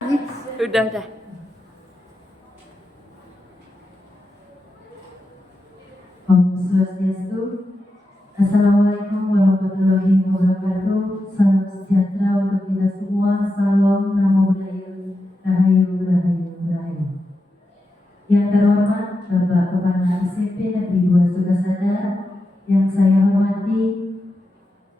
Udah. Om Swastiastu. Assalamualaikum warahmatullahi wabarakatuh. Salam sejahtera untuk kita semua. Salam, namo buddhaya, rahayu, rahayu, rahayu. Yang terhormat Bapak Kepala SMP Negeri 2 Sukasada, yang saya hormati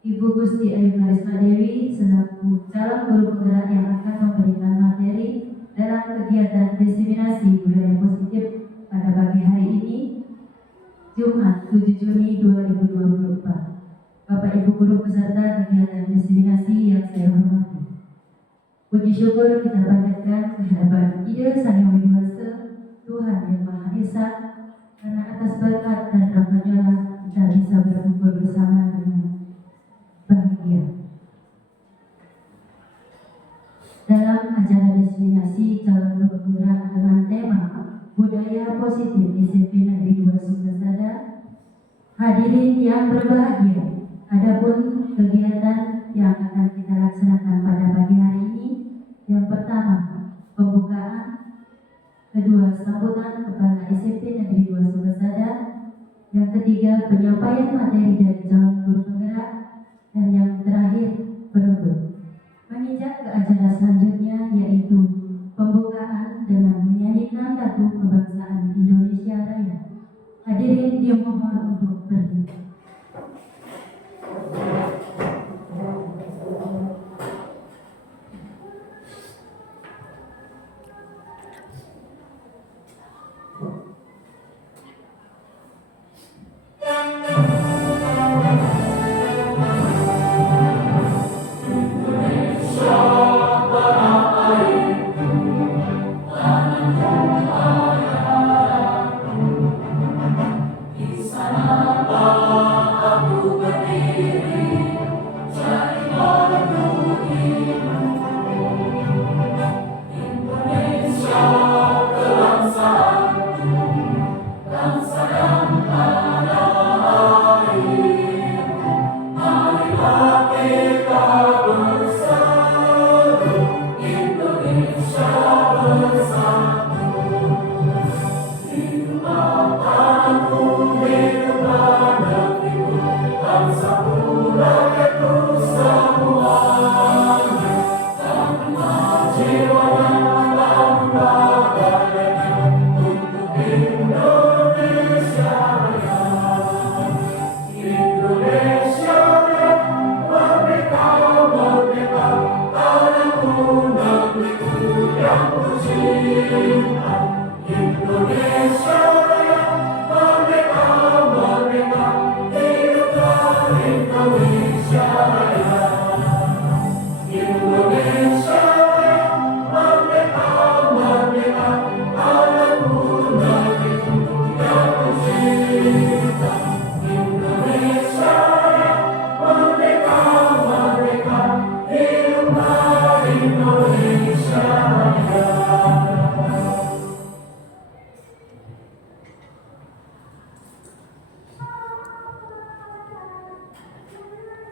Ibu Gusti Ayu Karisma Dewi selaku calon guru penggerak yang akan memberikan materi dalam kegiatan diseminasi budaya positif pada pagi hari ini, Jumat 7 Juni 2024. Bapak Ibu guru peserta kegiatan diseminasi yang saya hormati, puji syukur kita panjatkan kehadiran Ide Sang Hyang Widi Wasa, Tuhan Yang Maha Esa, karena atas berkat dan rahmat-Nya kita bisa berkumpul bersama dengan bahagia dalam acara diseminasi calon guru penggerak dengan tema budaya positif SMP Negeri 2 Sukasada. Hadirin yang berbahagia, adapun kegiatan yang akan kita laksanakan pada pagi hari ini, yang pertama pembukaan, kedua sambutan Kepala SMP Negeri 2 Sukasada, yang ketiga penyampaian materi dari calon guru penggerak, dan yang terakhir penutup. Menginjak ke acara selanjutnya, yaitu pembukaan dengan menyanyikan lagu kebangsaan Indonesia Raya. Hadirin dimohon untuk berdiri.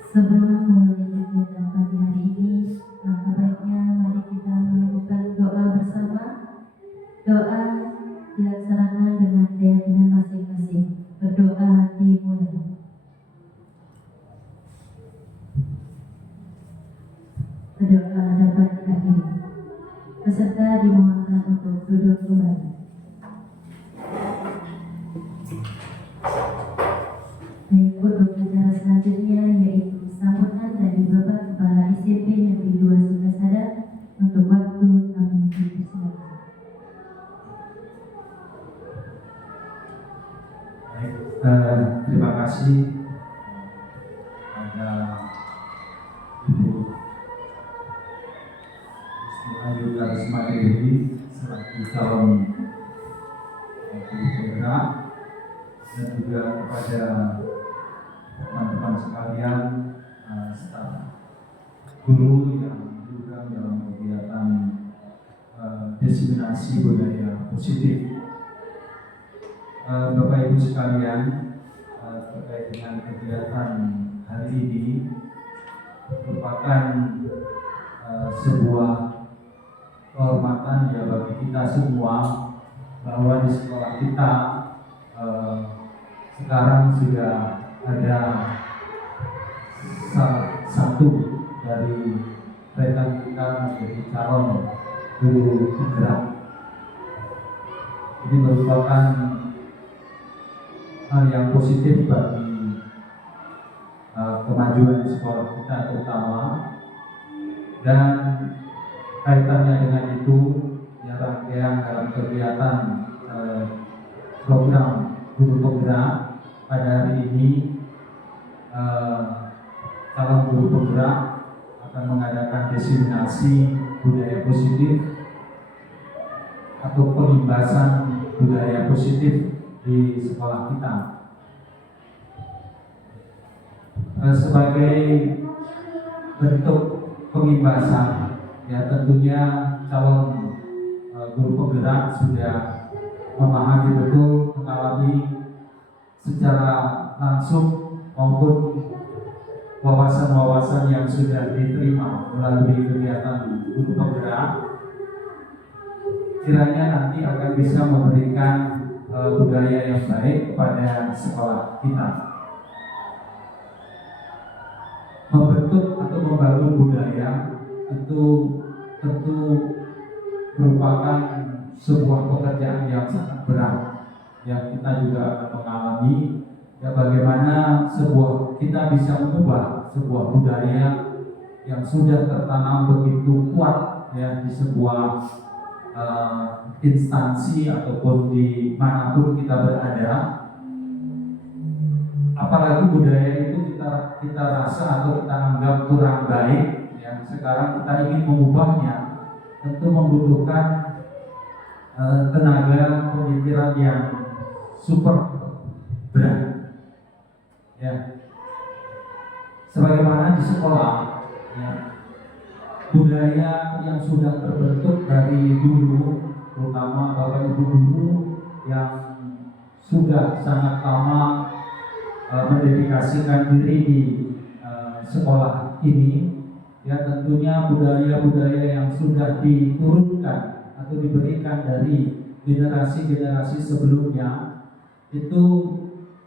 Sebelum memulai kegiatan pagi hari ini, maka baiknya mari kita melakukan doa bersama. Doa dilaksanakan dengan keyakinan masing-masing. Berdoa dimulai. Berdoa dapat diakhiri. Peserta dimohonkan untuk duduk kembali. Baik, untuk acara selanjutnya yaitu sambutan dari Bapak Kepala SMP Negeri 2 Sukasada. Untuk waktu kami dipersilakan. Baik, terima kasih pada Ibu Gusti Ayu Karisma Dewi selaku calon guru penggerak, dan juga kepada teman-teman sekalian, staf guru yang juga dalam kegiatan diseminasi budaya positif. Bapak Ibu sekalian, terkait dengan kegiatan hari ini merupakan sebuah kehormatan ya bagi kita semua bahwa di sekolah kita sekarang sudah ada satu dari rekan kita menjadi calon guru penggerak. Ini merupakan hal yang positif bagi kemajuan sekolah kita terutama, dan kaitannya dengan itu ya rangkaian dalam kegiatan program guru penggerak pada hari ini. Calon guru penggerak akan mengadakan diseminasi budaya positif atau pengibasan budaya positif di sekolah kita. Sebagai bentuk pengibasan, ya tentunya calon guru penggerak sudah memahami betul, mengalami secara langsung maupun wawasan-wawasan yang sudah diterima melalui kegiatan guru penggerak, kiranya nanti akan bisa memberikan budaya yang baik kepada sekolah kita. Membentuk atau membangun budaya itu tentu merupakan sebuah pekerjaan yang sangat berat, yang kita juga akan mengalami. Ya, bagaimana kita bisa mengubah sebuah budaya yang sudah tertanam begitu kuat ya di sebuah instansi ataupun di manapun kita berada. Apalagi budaya itu kita rasa atau kita anggap kurang baik, yang sekarang kita ingin mengubahnya, tentu membutuhkan tenaga pemikiran yang super berat. Ya, sebagaimana di sekolah, ya, budaya yang sudah terbentuk dari dulu, terutama bapak ibu guru yang sudah sangat lama mendedikasikan diri di sekolah ini, ya tentunya budaya-budaya yang sudah diturunkan atau diberikan dari generasi-generasi sebelumnya itu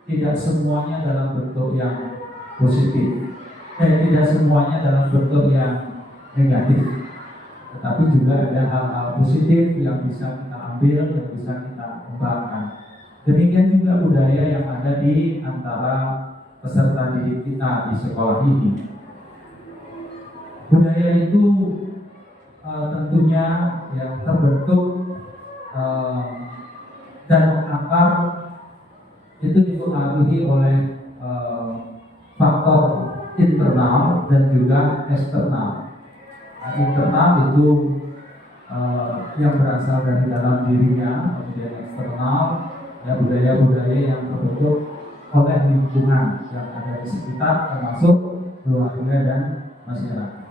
tidak semuanya dalam bentuk yang positif, tidak semuanya dalam bentuk yang negatif, tetapi juga ada hal-hal positif yang bisa kita ambil, yang bisa kita kembangkan. Demikian juga budaya yang ada di antara peserta didik kita di sekolah ini. Budaya itu tentunya yang terbentuk dan akar itu dipengaruhi oleh faktor internal dan juga eksternal. Internal itu yang berasal dari dalam dirinya, kemudian eksternal ya budaya-budaya yang terbentuk oleh lingkungan yang ada di sekitar, termasuk keluarga dan masyarakat.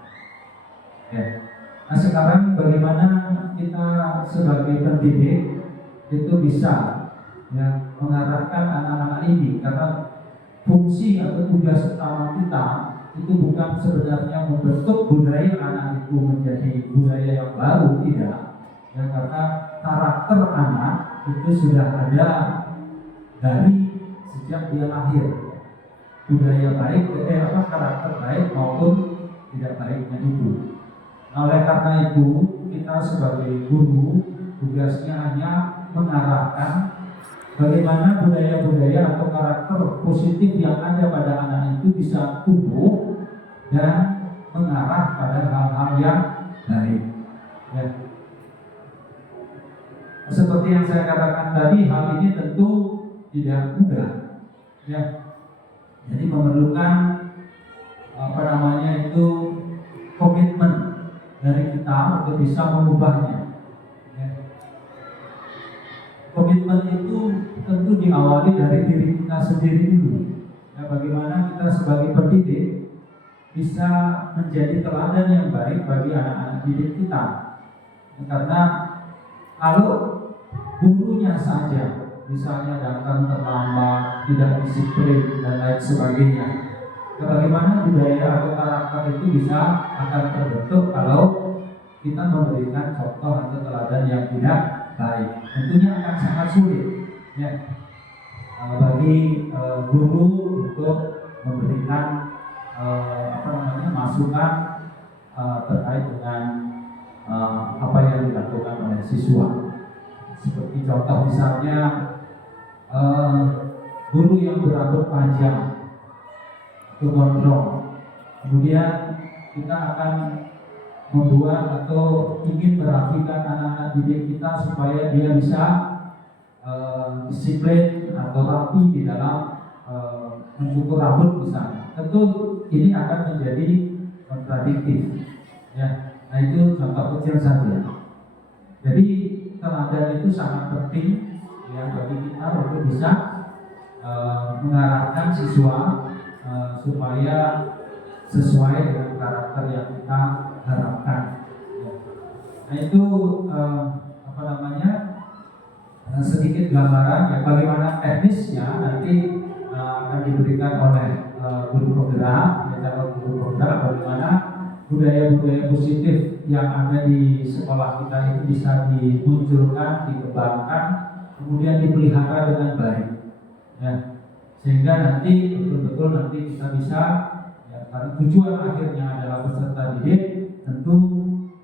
Ya. Nah sekarang bagaimana kita sebagai pendidik itu bisa ya mengarahkan anak-anak ini, karena fungsi atau tugas utama kita itu bukan sebenarnya membentuk budaya anak itu menjadi budaya yang baru, tidak ya, karena karakter anak itu sudah ada dari sejak dia lahir, budaya baik karakter baik maupun tidak baiknya itu. Nah, oleh karena itu kita sebagai guru tugasnya hanya mengarahkan bagaimana budaya-budaya atau karakter positif yang ada pada anak itu bisa tumbuh dan mengarah pada hal-hal yang baik. Ya. Seperti yang saya katakan tadi, hal ini tentu tidak mudah. Ya. Jadi memerlukan komitmen dari kita untuk bisa mengubahnya. Ya. Komitmen itu tentu diawali dari diri kita sendiri dulu. Ya, bagaimana kita sebagai pendidik bisa menjadi teladan yang baik bagi anak-anak didik kita. Karena kalau gurunya saja misalnya datang terlambat, tidak disiplin dan lain sebagainya, bagaimana budaya atau karakter itu bisa akan terbentuk kalau kita memberikan contoh atau teladan yang tidak baik. Tentunya akan sangat sulit ya bagi guru untuk memberikan masukan terkait dengan apa yang dilakukan oleh siswa. Seperti contoh misalnya guru yang berambut panjang itu gondrong, kemudian kita akan membuat atau ingin merapikan anak-anak didik kita supaya dia bisa disiplin atau rapi di dalam mencukur rambut misalnya. Tentu ini akan menjadi kontradiktif ya. Nah itu contoh kecil saja. Jadi teladan itu sangat penting ya bagi kita untuk bisa mengarahkan siswa supaya sesuai dengan karakter yang kita harapkan. Nah itu sedikit gambaran ya bagaimana teknisnya nanti akan diberikan oleh guru penggerak, ya, calon guru penggerak, bagaimana budaya-budaya positif yang ada di sekolah kita itu bisa dimunculkan, dikembangkan, kemudian dipelihara dengan baik ya. Sehingga nanti betul-betul nanti kita bisa ya, karena tujuan akhirnya adalah peserta didik, tentu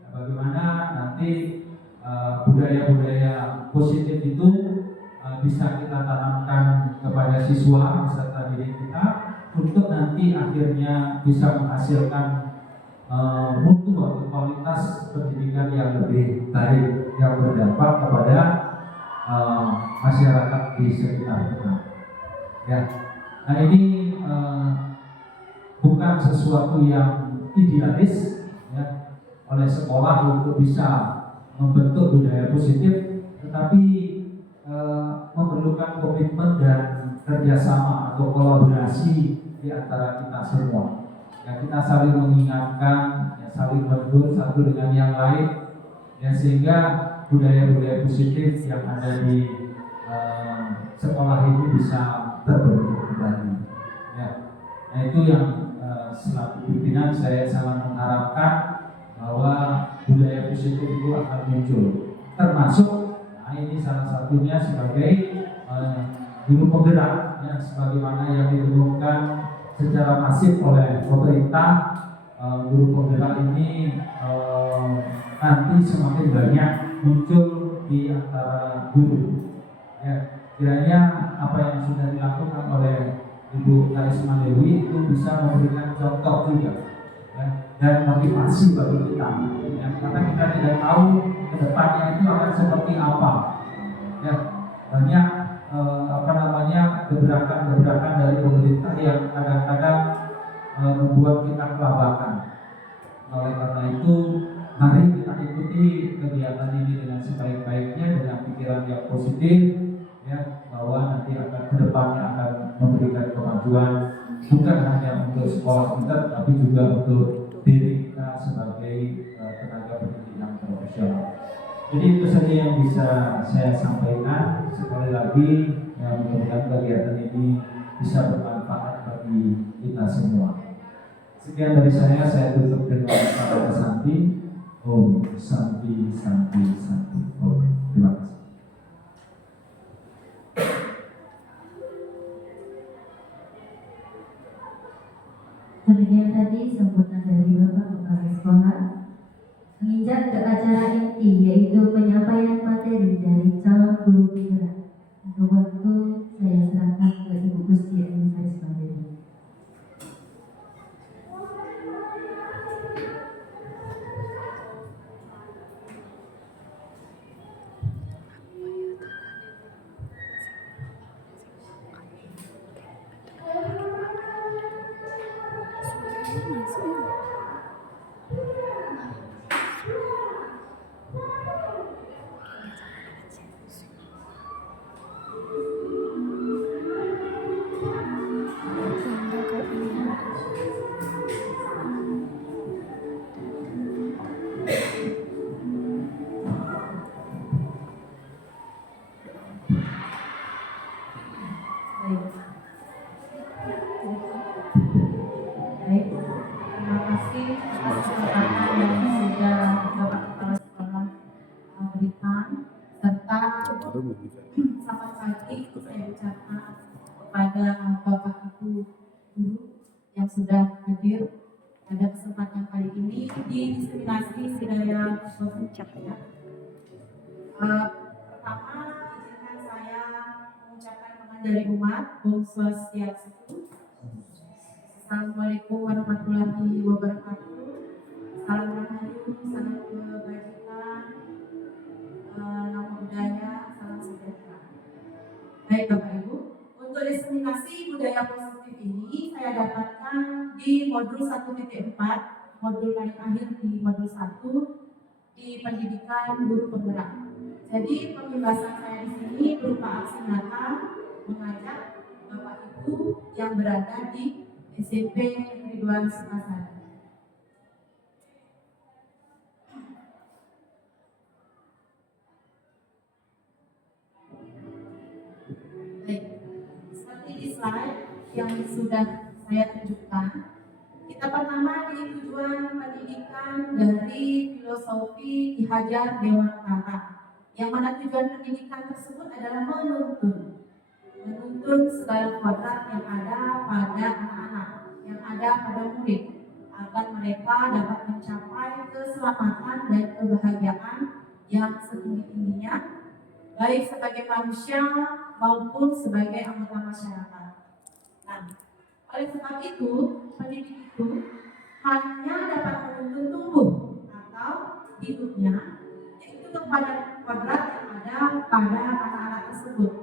ya, bagaimana nanti budaya-budaya positif itu bisa kita tanamkan kepada siswa peserta didik kita untuk nanti akhirnya bisa menghasilkan mutu atau kualitas pendidikan yang lebih baik yang berdampak kepada masyarakat di sekitar kita. Ya, nah ini bukan sesuatu yang idealis ya, oleh sekolah untuk bisa membentuk budaya positif, tetapi memerlukan komitmen dan kerjasama atau kolaborasi di antara kita semua. Ya, kita saling mengingatkan, ya, saling menegur satu dengan yang lain, ya, sehingga budaya-budaya positif yang ada di sekolah ini bisa terbentuk kembali. Ya. Nah itu yang selaku pimpinan saya sangat mengharapkan bahwa budaya positif itu akan muncul, termasuk nah ini salah satunya sebagai guru penggerak, ya, sebagaimana yang ditemukan secara masif oleh pemerintah. Guru penggerak ini nanti semakin banyak muncul di antara guru. Ya, kiranya apa yang sudah dilakukan oleh Ibu Karisma Dewi itu bisa memberikan contoh juga, ya, dan motivasi bagi kita. Ya, karena kita tidak tahu kedepannya itu akan seperti apa. Ya, banyak gebrakan-gebrakan dari pemerintah yang kadang-kadang membuat kita kelabakan. Oleh karena itu, mari kita ikuti kegiatan ini dengan sebaik-baiknya, dengan pikiran yang positif, ya, bahwa nanti akan kedepannya akan memberikan kemajuan bukan hanya untuk sekolah kita, tapi juga untuk diri kita sebagai tenaga pendidik yang profesional. Jadi itu saja yang bisa saya sampaikan. Sekali lagi, ya, mudah-mudahan kegiatan ini bisa bermanfaat bagi kita semua. Sekian dari saya tutup dengan kata Santi. Om Santi Santi Santi. Om. Terima kasih. Demikian tadi sambutan dari Bapak Kepala Sekolah. Menginjak ke acara inti, yaitu penyampaian materi dari calon guru penggerak. Untuk waktu saya serahkan ke Ibu Gusti Ayu Karisma Dewi. berikan, serta selamat pagi saya ucapkan kepada Bapak Ibu guru yang sudah hadir pada kesempatan kali ini di diseminasi Sidaya Sosial. Pertama, izinkan saya mengucapkan doa dari umat Om Swastiastu. Assalamualaikum warahmatullahi wabarakatuh. Salam rahayu, salam kebajikan, nama budaya, salam sejahtera. Baik Bapak Ibu, untuk diseminasi budaya positif ini saya dapatkan di modul 1.4, modul paling akhir di modul 1 di pendidikan guru penggerak. Jadi pembahasan saya di sini berupa aksi nyata mengajak Bapak Ibu yang berada di SMP Negeri 2 Sukasari. Baik, seperti di slide yang sudah saya tunjukkan, kita pertama di tujuan pendidikan dari filosofi Ki Hajar Dewantara, yang mana tujuan pendidikan tersebut adalah menuntun segala kodrat yang ada pada anak-anak, yang ada pada murid, agar mereka dapat mencapai keselamatan dan kebahagiaan yang setinggi-tingginya, baik sebagai manusia maupun sebagai anggota masyarakat. Nah, oleh sebab itu, pendidik itu hanya dapat menuntun tumbuh atau hidupnya, yaitu kepada kodrat yang ada pada anak-anak tersebut,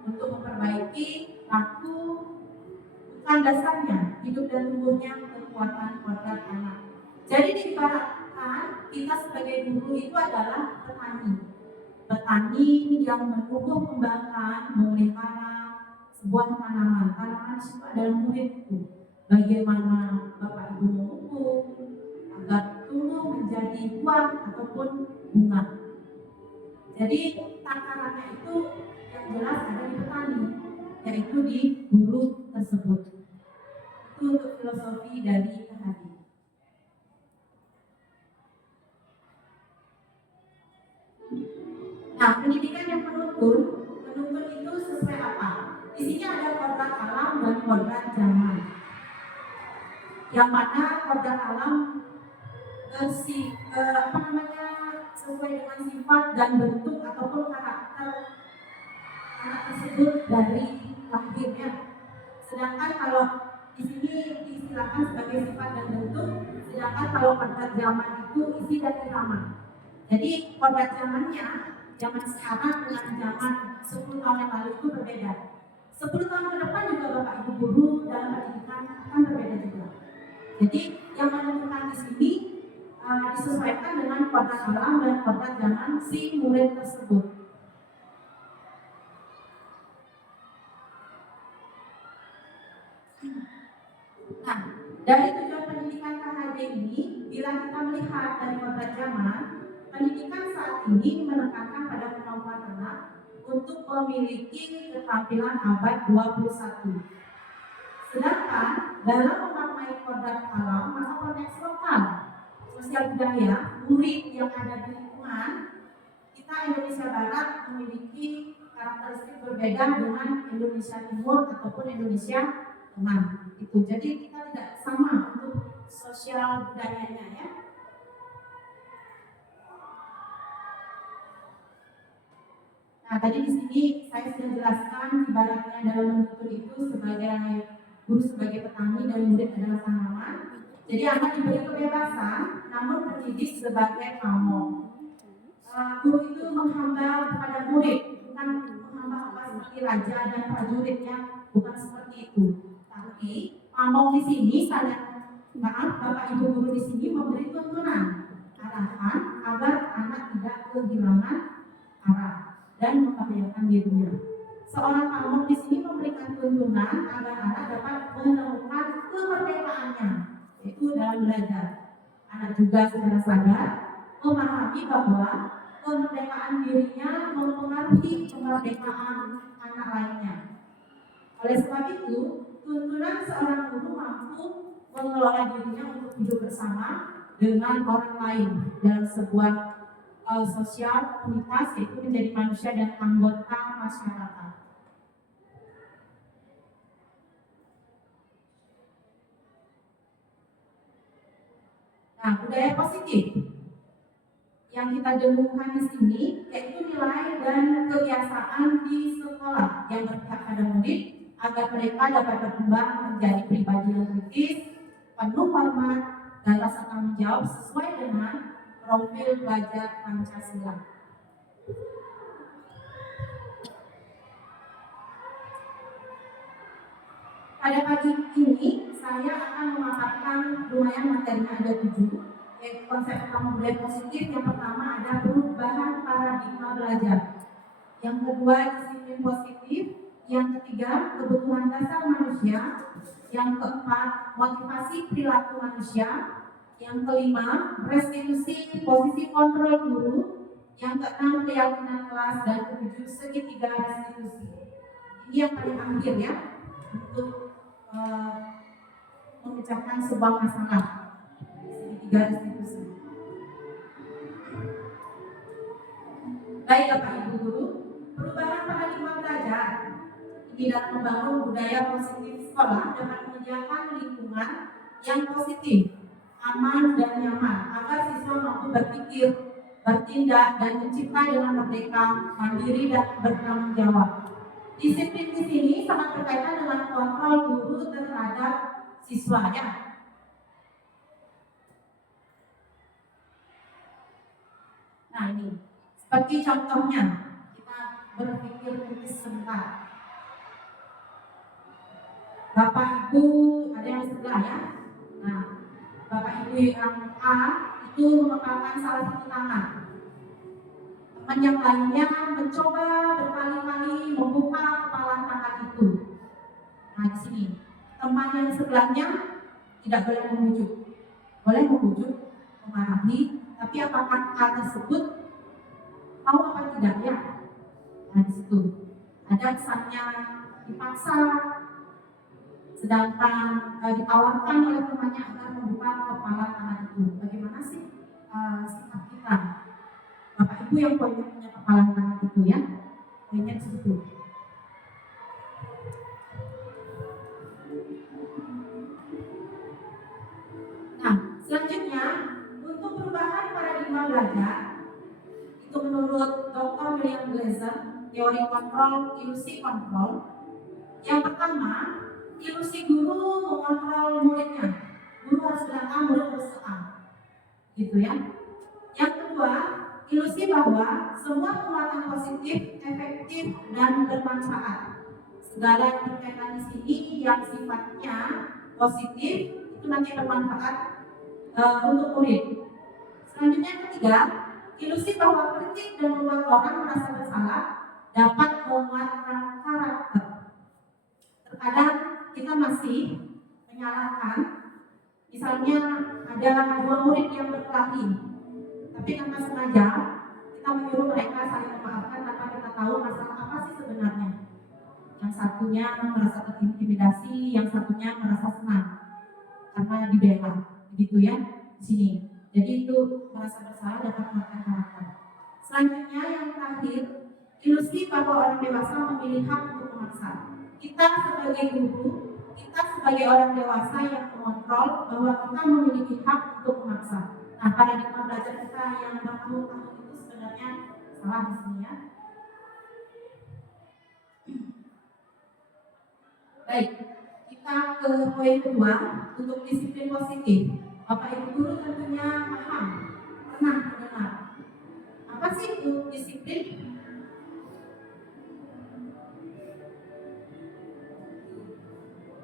untuk memperbaiki laku bukan dasarnya hidup dan tumbuhnya kekuatan kodrat anak. Jadi diibaratkan kita sebagai guru itu adalah petani yang menumbuh kembangkan, memelihara sebuah tanaman. Tanaman itu adalah muridku. Bagaimana Bapak Ibu memupuk agar tumbuh menjadi buah ataupun bunga. Jadi takarannya itu yang jelas ada di petani, yaitu di guru tersebut. Itu untuk filosofi dari Hadi. Nah, pendidikan yang menuntun itu sesuai apa? Di sini ada kodrat alam dan kodrat zaman. Yang mana kodrat alam sesuai dengan sifat dan bentuk ataupun karakter anak tersebut dari lahirnya. Sedangkan kalau di sini diistilahkan sebagai sifat dan bentuk, sedangkan kalau kodrat zaman itu isi dan irama. Jadi kodrat zamannya, zaman sekarang dengan zaman 10 tahun yang lalu itu berbeda. 10 tahun ke depan juga Bapak Ibu guru dalam pendidikan akan berbeda juga. Jadi yang menentukan di sini disesuaikan dengan kodrat alam dan kodrat zaman si murid tersebut. Nah, dari tujuan pendidikan KHD ini, bila kita melihat dari kodrat zaman, pendidikan saat ini menekankan pada kemampuan anak untuk memiliki keterampilan abad 21. Sedangkan dalam memaknai kodrat alam, maka konteks lokal, sosial budaya, murid yang ada di lingkungan kita Indonesia Barat memiliki karakteristik berbeda dengan Indonesia Timur ataupun Indonesia Tengah. Itu jadi kita tidak sama untuk sosial budayanya ya. Nah, tadi di sini saya sudah jelaskan ibaratnya dalam menuntun itu sebagai guru sebagai petani dan murid adalah tanaman. Jadi anak diberi kebebasan, namun pendidik sebagai pamong. Guru itu menghamba kepada murid, bukan menghamba seperti raja dan prajuritnya, bukan seperti itu. Tapi pamong di sini Bapak Ibu guru di sini memberi tuntunan, arahan agar anak tidak kehilangan arah dan membahayakan dirinya. Seorang pamong di sini memberikan tuntunan agar anak dapat menemukan kemerdekaannya, yaitu dalam belajar. Anak juga secara sadar memahami bahwa kemerdekaan dirinya mempengaruhi kemerdekaan anak lainnya. Oleh sebab itu, tuntunan seorang guru mampu mengelola dirinya untuk hidup bersama dengan orang lain dalam sebuah sosial komunitas, yaitu menjadi manusia dan anggota masyarakat. Nah, budaya positif yang kita dengungkan di sini yaitu nilai dan kebiasaan di sekolah yang berpihak pada murid agar mereka dapat berkembang menjadi pribadi yang kritis, penuh hormat, dan rasa tanggung jawab sesuai dengan profil pelajar Pancasila. Pada pagi ini saya akan memaparkan lumayan materinya ada 7, yaitu konsep utama budaya positif. Yang pertama ada perubahan paradigma belajar, yang kedua disiplin positif, yang ketiga kebutuhan dasar manusia, yang keempat motivasi perilaku manusia, yang kelima restitusi posisi kontrol guru, yang keenam keyakinan kelas, dan ketujuh segitiga restitusi. Ini yang paling akhir ya, untuk memecahkan sebuah masalah, segitiga restitusi. Baik Bapak Ibu Guru, perubahan paradigma belajar ini dalam membangun budaya positif sekolah dapat menyediakan lingkungan yang positif, aman dan nyaman agar siswa mampu berpikir, bertindak, dan mencipta dengan merdeka, mandiri, dan bertanggung jawab. Disiplin di sini sangat berkaitan dengan kontrol guru terhadap siswa ya. Nah ini, seperti contohnya, kita berpikir kritis sebentar. Bapak Ibu ada yang di sebelah ya. Nah, Bapak Ibu yang A itu memegang salah satu tangan. Teman yang lainnya mencoba berkali-kali membuka kepala tangan itu. Nah di sini teman yang sebelahnya tidak boleh membujuk, boleh membujuk, memarahi, tapi apakah hal tersebut mau apa tidak ya? Nah di situ ada kesannya dipaksa, sedangkan ditawarkan oleh temannya agar membuka kepala tangan itu. Bagaimana sih sikap kita? Bapak Ibu yang punya kepala tangan itu ya, poinnya di situ. Nah, selanjutnya untuk perubahan paradigma belajar itu menurut Dr. William Glaser, teori kontrol, ilusi kontrol. Yang pertama, ilusi guru mengontrol muridnya. Guru harus datang, murid harus datang, gitu ya. Yang kedua, ilusi bahwa semua penguatan positif, efektif, dan bermanfaat. Segala yang berkaitan di sini yang sifatnya positif itu nanti bermanfaat untuk murid. Selanjutnya yang ketiga, ilusi bahwa kritik dan membuat orang merasa bersalah dapat menguatkan karakter. Terkadang kita masih menyalahkan, misalnya ada 2 murid yang berkelahi, tapi tanpa sengaja kita menyuruh mereka saling memaafkan tanpa kita tahu masalah apa sih sebenarnya. Yang satunya merasa terintimidasi, yang satunya merasa senang karena dibela, begitu ya di sini. Jadi itu merasa bersalah dapat menguatkan karakter. Selanjutnya yang terakhir, ilusi bahwa orang dewasa memilih hak untuk memaksa. Kita sebagai guru, kita sebagai orang dewasa yang mengontrol bahwa kita memiliki hak untuk memaksa. Nah, paradigma belajar kita yang bertahun-tahun itu sebenarnya salah di sini ya. Baik, kita ke poin kedua untuk disiplin positif. Bapak Ibu guru tentunya paham, pernah mendengar. Apa sih itu disiplin?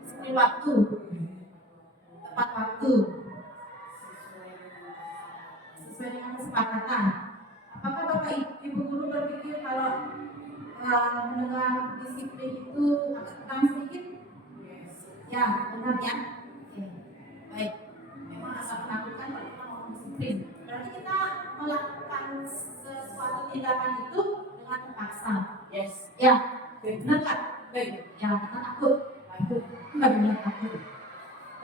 Disiplin waktu, tepat waktu, sesuai dengan kesepakatan. Apakah Bapak Ibu guru berpikir kalau mendengar disiplin itu agak kurang sedikit? Ya, benar ya. Oke. Baik, memang agak menakutkan kalau kita ngomong disiplin. Berarti kita melakukan sesuatu tindakan itu dengan terpaksa. Yes. Ya, benar kan? Baik. Ya, karena takut. Takut. Enggak benar takut.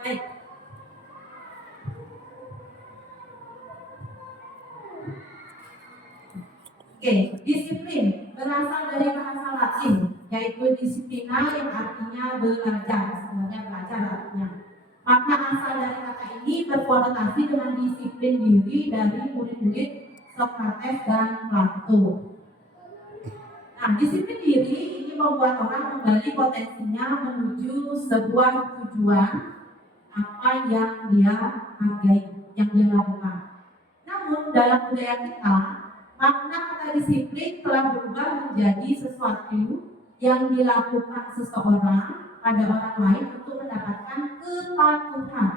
Baik. Oke, disiplin berasal dari bahasa Latin, yaitu disiplina yang artinya belajar, sebenarnya belajar artinya. Makna asal dari kata ini berkonotasi dengan disiplin diri dari murid-murid Socrates dan Plato. Nah, disiplin diri ini membuat orang menggali potensinya menuju sebuah tujuan apa yang dia hargai, yang dia lakukan. Namun dalam budaya kita, makna kata disiplin telah berubah menjadi sesuatu yang dilakukan seseorang pada orang lain untuk mendapatkan kepatuhan.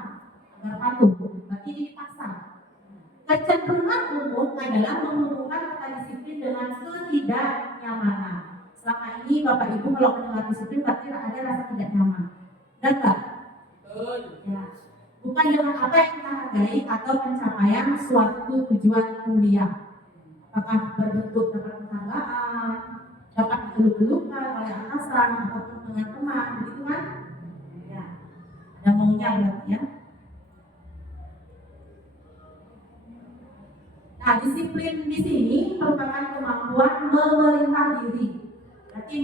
Agar patuh, berarti dipaksa. Kecenderungan umum adalah menghubungkan kata disiplin dengan ketidaknyamanan. Selama ini Bapak Ibu kalau mendengar disiplin berarti ada rasa tidak nyaman. Dan enggak? Ya. Bukan dengan apa yang kita hargai atau pencapaian suatu tujuan mulia. Apakah berbentuk dapat penghargaan, dapat dieluk-elukan oleh atasan ataupun dengan teman, begitu kan? Ya. Ada maunya berarti ya. Nah, disiplin di sini merupakan kemampuan memerintah diri. Berarti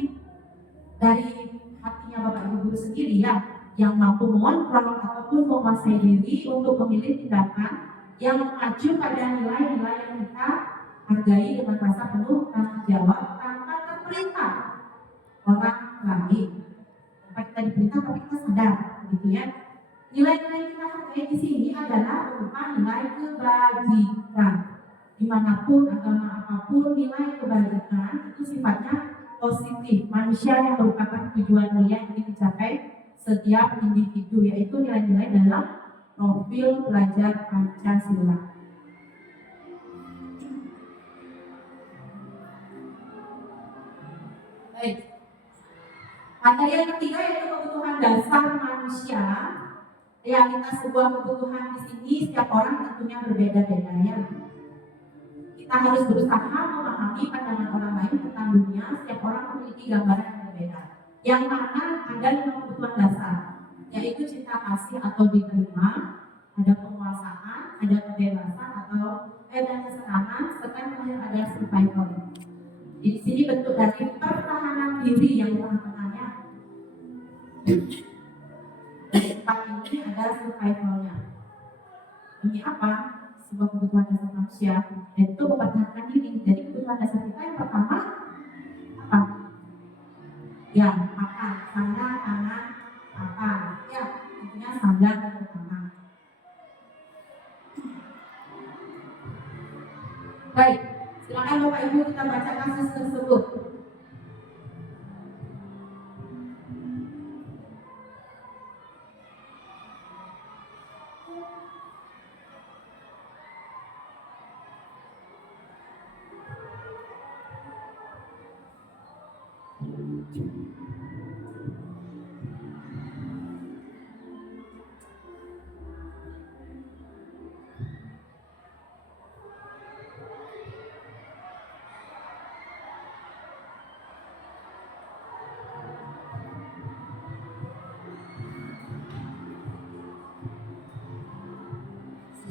dari hatinya Bapak Ibu guru sendiri ya, yang mampu mengontrol ataupun menguasai diri untuk memilih tindakan yang mengacu pada nilai-nilai yang kita hargai dengan rasa penuh tanggung jawab tanpa terperintah orang lain. Tanpa kita diperintah tapi kita sadar, gitu ya. Nilai-nilai yang kita hargai di sini adalah berupa nilai kebajikan. Dimanapun agama apapun, nilai kebajikan itu sifatnya positif. Manusia yang merupakan tujuan mulia yang ingin dicapai setiap individu, yaitu nilai-nilai dalam profil pelajar Pancasila. Baik. Materi yang ketiga yaitu kebutuhan dasar manusia. Realitas sebuah kebutuhan di sini setiap orang tentunya berbeda-beda ya. Kita harus berusaha memahami pandangan orang lain tentang dunia. Setiap orang memiliki gambaran yang berbeda. Yang mana ada 5 kebutuhan dasar, yaitu cinta kasih atau diterima, ada penguasaan, ada kebebasan atau dan kesenangan, serta yang terakhir ada survival. Di sini bentuk dari pertahanan diri yang tengah-tengahnya. Di tempat ini ada survivalnya. Ini apa? Sebuah kebutuhan dasar manusia, yaitu mempertahankan diri. Jadi kebutuhan dasar kita yang pertama apa? Ya, makan, sandang, pangan, papan. Ya, intinya sandang dan pangan. Baik, silakan Bapak Ibu kita baca kasus tersebut.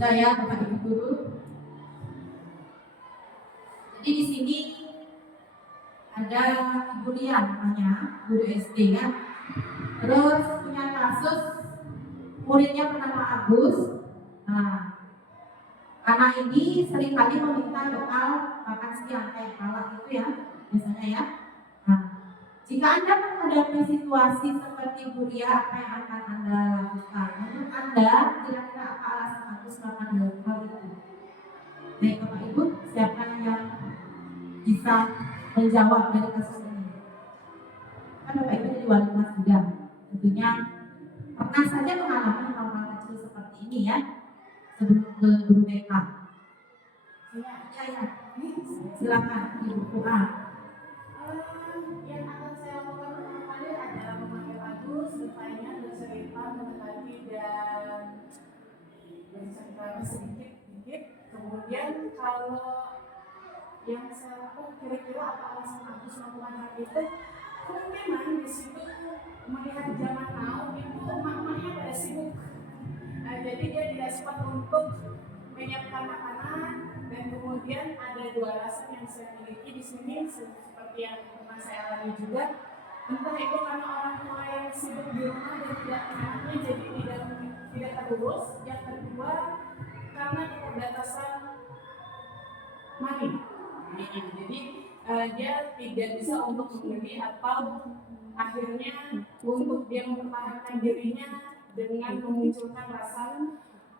Saya Bapak Ibu guru. Jadi di sini ada Ibu Lia namanya, guru SD ya. Terus punya kasus muridnya bernama Agus. Nah, anak ini seringkali meminta bekal makan siang kayak kalak itu ya, biasanya ya. Nah, jika Anda menghadapi situasi seperti Bu Lia, apa yang akan Anda lakukan? Menurut Anda, kira-kira apa alasan Agus melakukan hal itu? Baik Bapak Ibu, siapa yang bisa menjawab dari kasus ini? Kan Bapak Ibu jadi wali kelas juga, tentunya pernah saja mengalami hal-hal kecil seperti ini ya, sebelum ke guru BK. Ya, silakan Ibu Fuad. Yang akan saya lakukan pertama kali adalah memanggil Agus, bertanya, bercerita, mendekati dan bercerita sedikit. Kemudian kalau yang saya lakukan kira-kira apa alasan Agus melakukan hal itu, kemungkinan di situ melihat zaman now itu mamanya pada sibuk. Jadi dia tidak sempat untuk menyiapkan makanan Dan kemudian ada 2 alasan yang saya miliki di sini seperti yang pernah saya alami juga. Entah itu karena orang tua yang sibuk di rumah dan tidak anaknya jadi tidak terurus. Yang kedua karena keterbatasan money. Jadi dia tidak bisa untuk membeli atau akhirnya untuk dia mempertahankan dirinya dengan memunculkan rasa,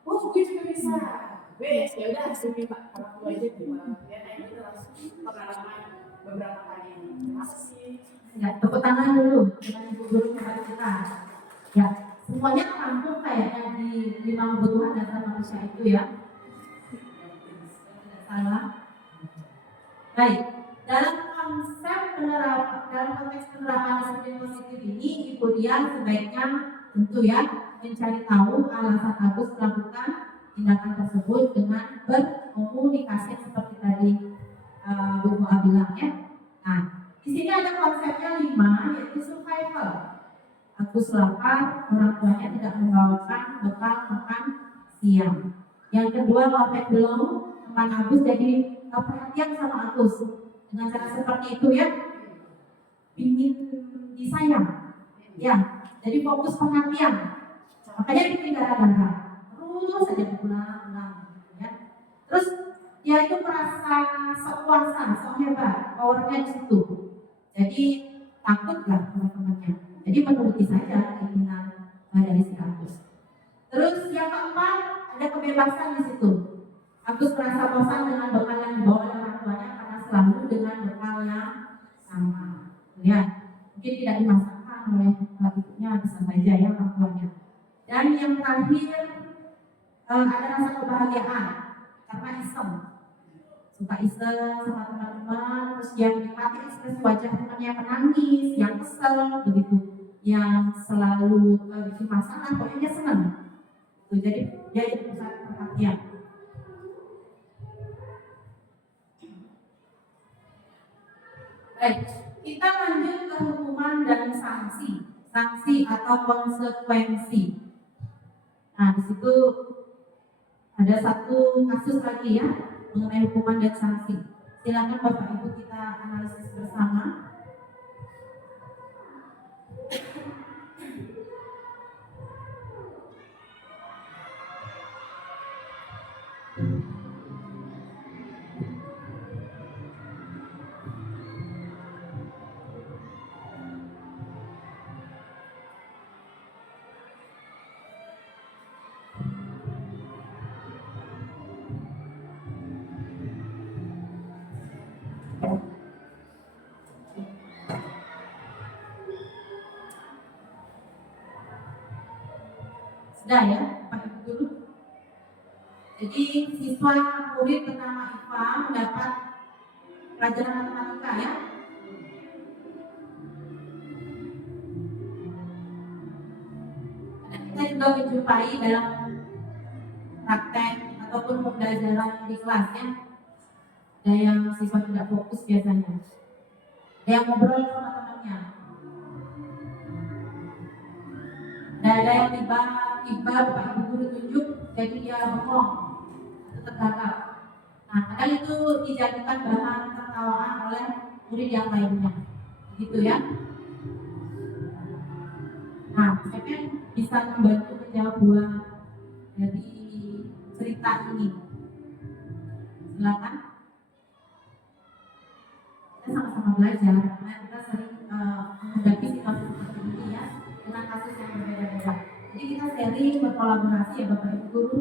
oh gue juga bisa, wes ya udah demi pak orang tua aja gimana, ya kayak gitu langsung pengalaman beberapa kali ini. Terima kasih. Ya, tepuk tangan dulu dengan ibu guru kepada kita. Ya, semuanya rampung kayaknya di 5 kebutuhan dasar manusia itu ya. Salah. Baik, dalam konteks penerapan disiplin positif ini, ibu dia sebaiknya tentu ya mencari tahu alasan Agus melakukan tindakan tersebut dengan berkomunikasi seperti tadi Bu Mua bilang ya. Nah, di sini ada konsepnya 5 yaitu survival. Agus lapar, orang tuanya tidak membawakan bekal makan siang. Yang kedua, lopek belum, teman Agus jadi perhatian sama Agus dengan cara seperti itu ya, ingin disayang, ya, jadi fokus perhatian, makanya bikin gara-gara, terus saja diulang-ulang, ya. Terus dia itu merasa sok kuasa, sok hebat, powernya di situ, jadi takutlah teman-temannya, jadi menuruti saja keinginan dari si Agus. Terus yang keempat ada kebebasan di situ. Agus merasa bosan dengan bekal yang dibawa oleh orang tuanya karena selalu dengan bekal yang sama. Ya, mungkin tidak dimasakkan oleh ibunya, bisa saja ya orang tuanya. Dan yang terakhir ada rasa kebahagiaan karena iseng, suka iseng sama teman-teman, terus yang menikmati ekspresi wajah temannya menangis, yang kesel begitu, yang selalu bikin masalah, pokoknya dia senang. Jadi dia jadi pusat perhatian. Baik, kita lanjut ke hukuman dan sanksi atau konsekuensi. Nah, di situ ada satu kasus lagi ya mengenai hukuman dan sanksi. Silakan Bapak Ibu kita analisis bersama. Sudah ya, Pak Ibu dulu. Jadi siswa murid bernama Iva mendapat pelajaran matematika ya. Dan kita juga menjumpai dalam praktek ataupun pembelajaran di kelasnya ada yang siswa tidak fokus biasanya, ada yang ngobrol sama temannya, dan ada yang tiba-tiba Bapak Ibu guru tunjuk jadi dia bengong atau tergagap. Nah, padahal itu dijadikan bahan tertawaan oleh murid yang lainnya, gitu ya. Nah, siapa yang bisa membantu menjawab dua dari cerita ini? Silakan. Kita sama-sama belajar, karena kita sering menghadapi situasi seperti ini ya, dengan kasus yang berbeda-beda. Jadi kita sharing, berkolaborasi ya Bapak Ibu guru.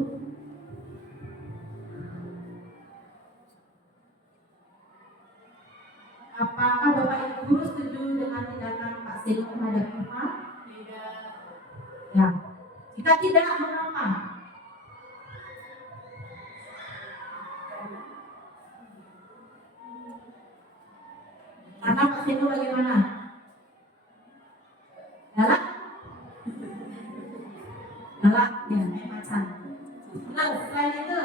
Apakah Bapak Ibu guru setuju dengan tindakan Pak Silo terhadap Iva? Tidak. Ya. Jika tidak, mengapa? Karena Pak Silo bagaimana? Galak? Galak, ya, kayak macan. Nah, selain itu,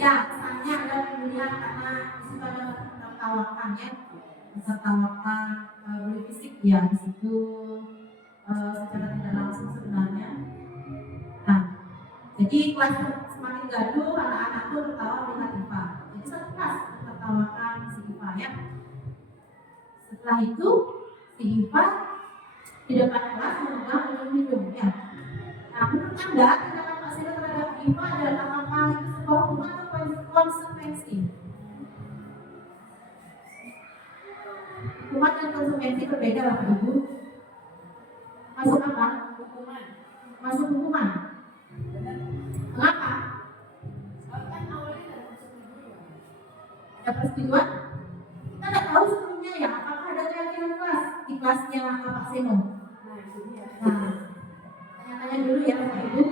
ya, kesannya ada kemudian karena disitu ada tertawakan ya, tertawakan oleh fisik ya, disitu secara tidak langsung sebenarnya. Nah, jadi kelas semacam semakin gaduh, anak-anak pun tertawa melihat Iva. Jadi satu kelas tertawakan si Iva ya. Setelah itu si Iva di depan kelas memegang hidung ya. Nah, menurut Anda tindakan Pak Seno terhadap Iva adalah apakah itu sebuah hukuman atau konsekuensi? Hukuman dan konsekuensi berbeda Bapak Ibu. Masuk apa? Hukuman. Masuk hukuman. Benar. Mengapa? Kan awalnya dari persetujuan. Ada persetujuan? Kita tidak tahu sebelumnya ya, apakah ada keyakinan kelas di kelasnya Pak Seno. Nah, itu dia. Nah, tanya-tanya dulu ya Bapak Ibu.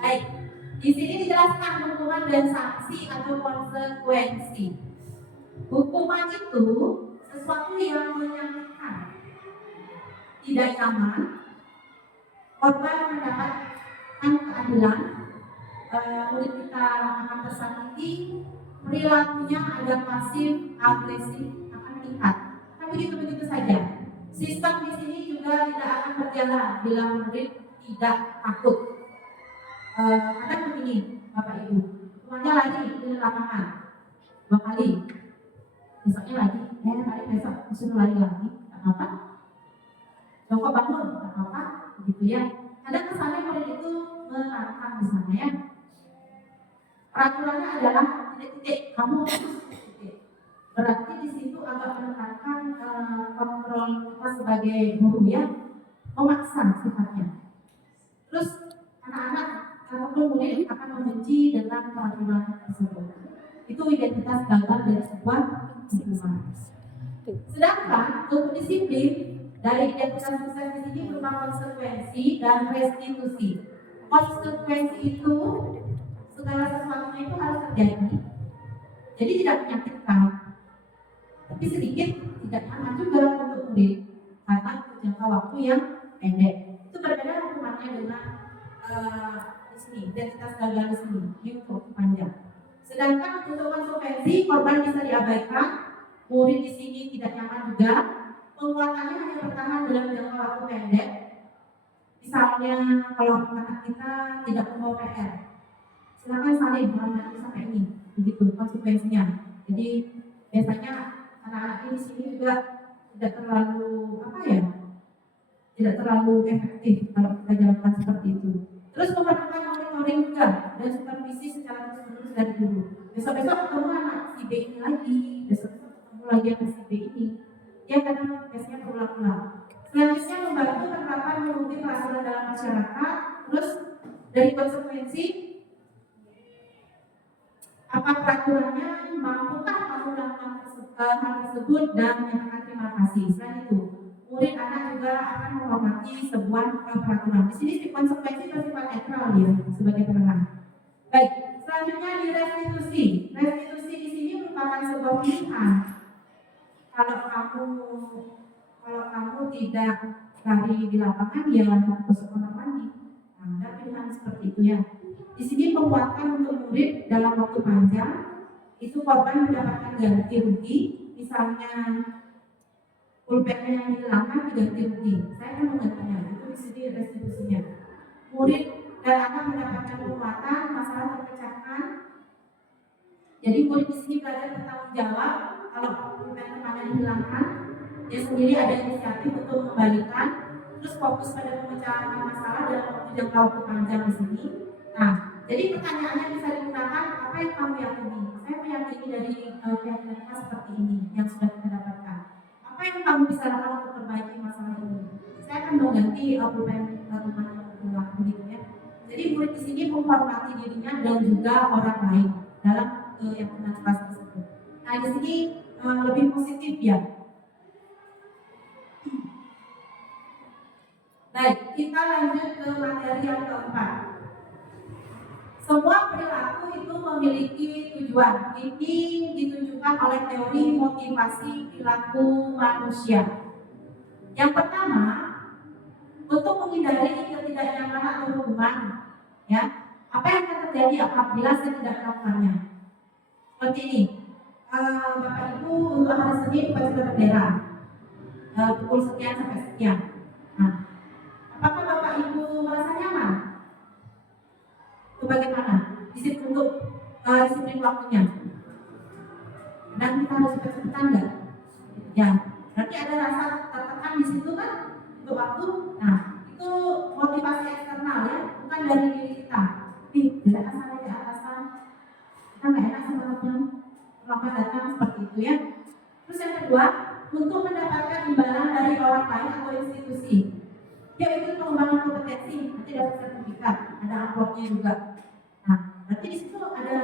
Baik, di sini dijelaskan hukuman dan sanksi atau konsekuensi. Hukuman itu sesuatu yang menyakitkan, tidak nyaman, korban mendapatkan keadilan, murid kita akan tersakiti, perilakunya ada pasif, agresif, akan meningkat. Kan begitu saja. Sistem di sini juga tidak akan berjalan bila murid tidak takut. Kadang begini, Bapak Ibu, semuanya lagi di lapangan 2 kali, besoknya lagi, hari besok disuruh lari lagi, tak apa-apa. Jongkok bangun, tak apa-apa, begitu ya. Kadang kesannya murid itu menantang di sana ya. Peraturannya adalah titik-titik, kamu harus titik-titik. Berarti di situ agak menekankan kontrol kita sebagai guru ya, memaksa sifatnya. Terus anak-anak ataupun murid akan membenci dengan peraturan tersebut. Itu identitas gagal dari sebuah hukuman. Sedangkan untuk disiplin dari identitas sukses di sini berupa konsekuensi dan restitusi. Konsekuensi itu segala sesuatunya itu harus terjadi. Jadi tidak menyakitkan, tapi sedikit tidak nyaman juga untuk murid karena jangka waktu yang pendek. Itu berbeda hukumannya dengan di sini, identitas gagal di sini, ini untuk panjang. Sedangkan untuk konsekuensi korban bisa diabaikan, murid di sini tidak nyaman juga, penguatannya hanya bertahan dalam jangka waktu pendek. Misalnya kalau anak kita tidak membawa PR, silakan salin nanti sampai ini, begitu konsekuensinya. Jadi biasanya anak-anak ini di sini juga tidak terlalu tidak terlalu efektif kalau kita jalankan seperti itu. Terus memerlukan monitoring juga dan supervisi secara terus-menerus dari guru. Besok-besok ketemu anak si B ini lagi, besok-besok ketemu lagi anak si B ini. Dia kadang biasanya berulang-ulang. Selanjutnya membantu penerapan mengikuti peraturan dalam masyarakat. Terus dari konsekuensi, apa peraturannya, mampukah kamu melakukan hal tersebut dan menyatakan terima kasih. Selain itu, murid anak juga akan menghormati sebuah peraturan. Di sini konsekuensi bersifat netral ya sebagai penengah. Baik, selanjutnya di restitusi. Restitusi di sini merupakan sebuah pilihan. Kalau kamu tidak lari di lapangan ya masuk kamar mandi. Nah, ada pilihan seperti itu ya. Di sini penguatan untuk murid dalam waktu panjang itu korban mendapatkan ganti rugi, misalnya pulpennya yang dihilangkan diganti rugi. Saya akan menggantinya, itu di sini restitusinya. Murid dan anak mendapatkan penguatan, masalah terpecahkan. Jadi murid di sini belajar bertanggung jawab. Kalau pulpen temannya dihilangkan, dia sendiri ada inisiatif untuk mengembalikan. Terus fokus pada pemecahan masalah dalam jangka waktu panjang di sini. Nah, jadi pertanyaannya bisa digunakan apa yang kamu yakini? Saya meyakini dari keyakinan kita seperti ini yang sudah kita dapatkan. Apa yang kamu bisa lakukan untuk memperbaiki masalah ini? Saya akan mengganti pulpen teman yang berulang begitu ya. Jadi murid di sini menghormati dirinya dan juga orang lain dalam keyakinan kelas tersebut. Nah di sini lebih positif ya. Baik, kita lanjut ke materi yang keempat. Semua perilaku itu memiliki tujuan. Ini ditunjukkan oleh teori motivasi perilaku manusia. Yang pertama, untuk menghindari ketidaknyamanan atau hukuman, ya, apa yang akan terjadi apabila saya tidak melakukannya? Seperti ini, Bapak Ibu untuk hari Senin upacara bendera, pukul sekian sampai sekian. Nah, apakah Bapak Ibu bagaimana? Disiplin untuk disiplin waktunya. Dan kita harus cepet-cepetan nggak? Ya, berarti ada rasa tertekan di situ kan untuk waktu. Nah, itu motivasi eksternal ya, bukan dari diri kita. Di atasan aja atasan, kita nggak enak sama teman, terlambat datang seperti itu ya. Terus yang kedua, untuk mendapatkan imbalan dari orang lain atau institusi. Dia ikut pengembangan kompetensi, nanti dapat sertifikat, ada amplopnya juga. Nah, berarti di situ ada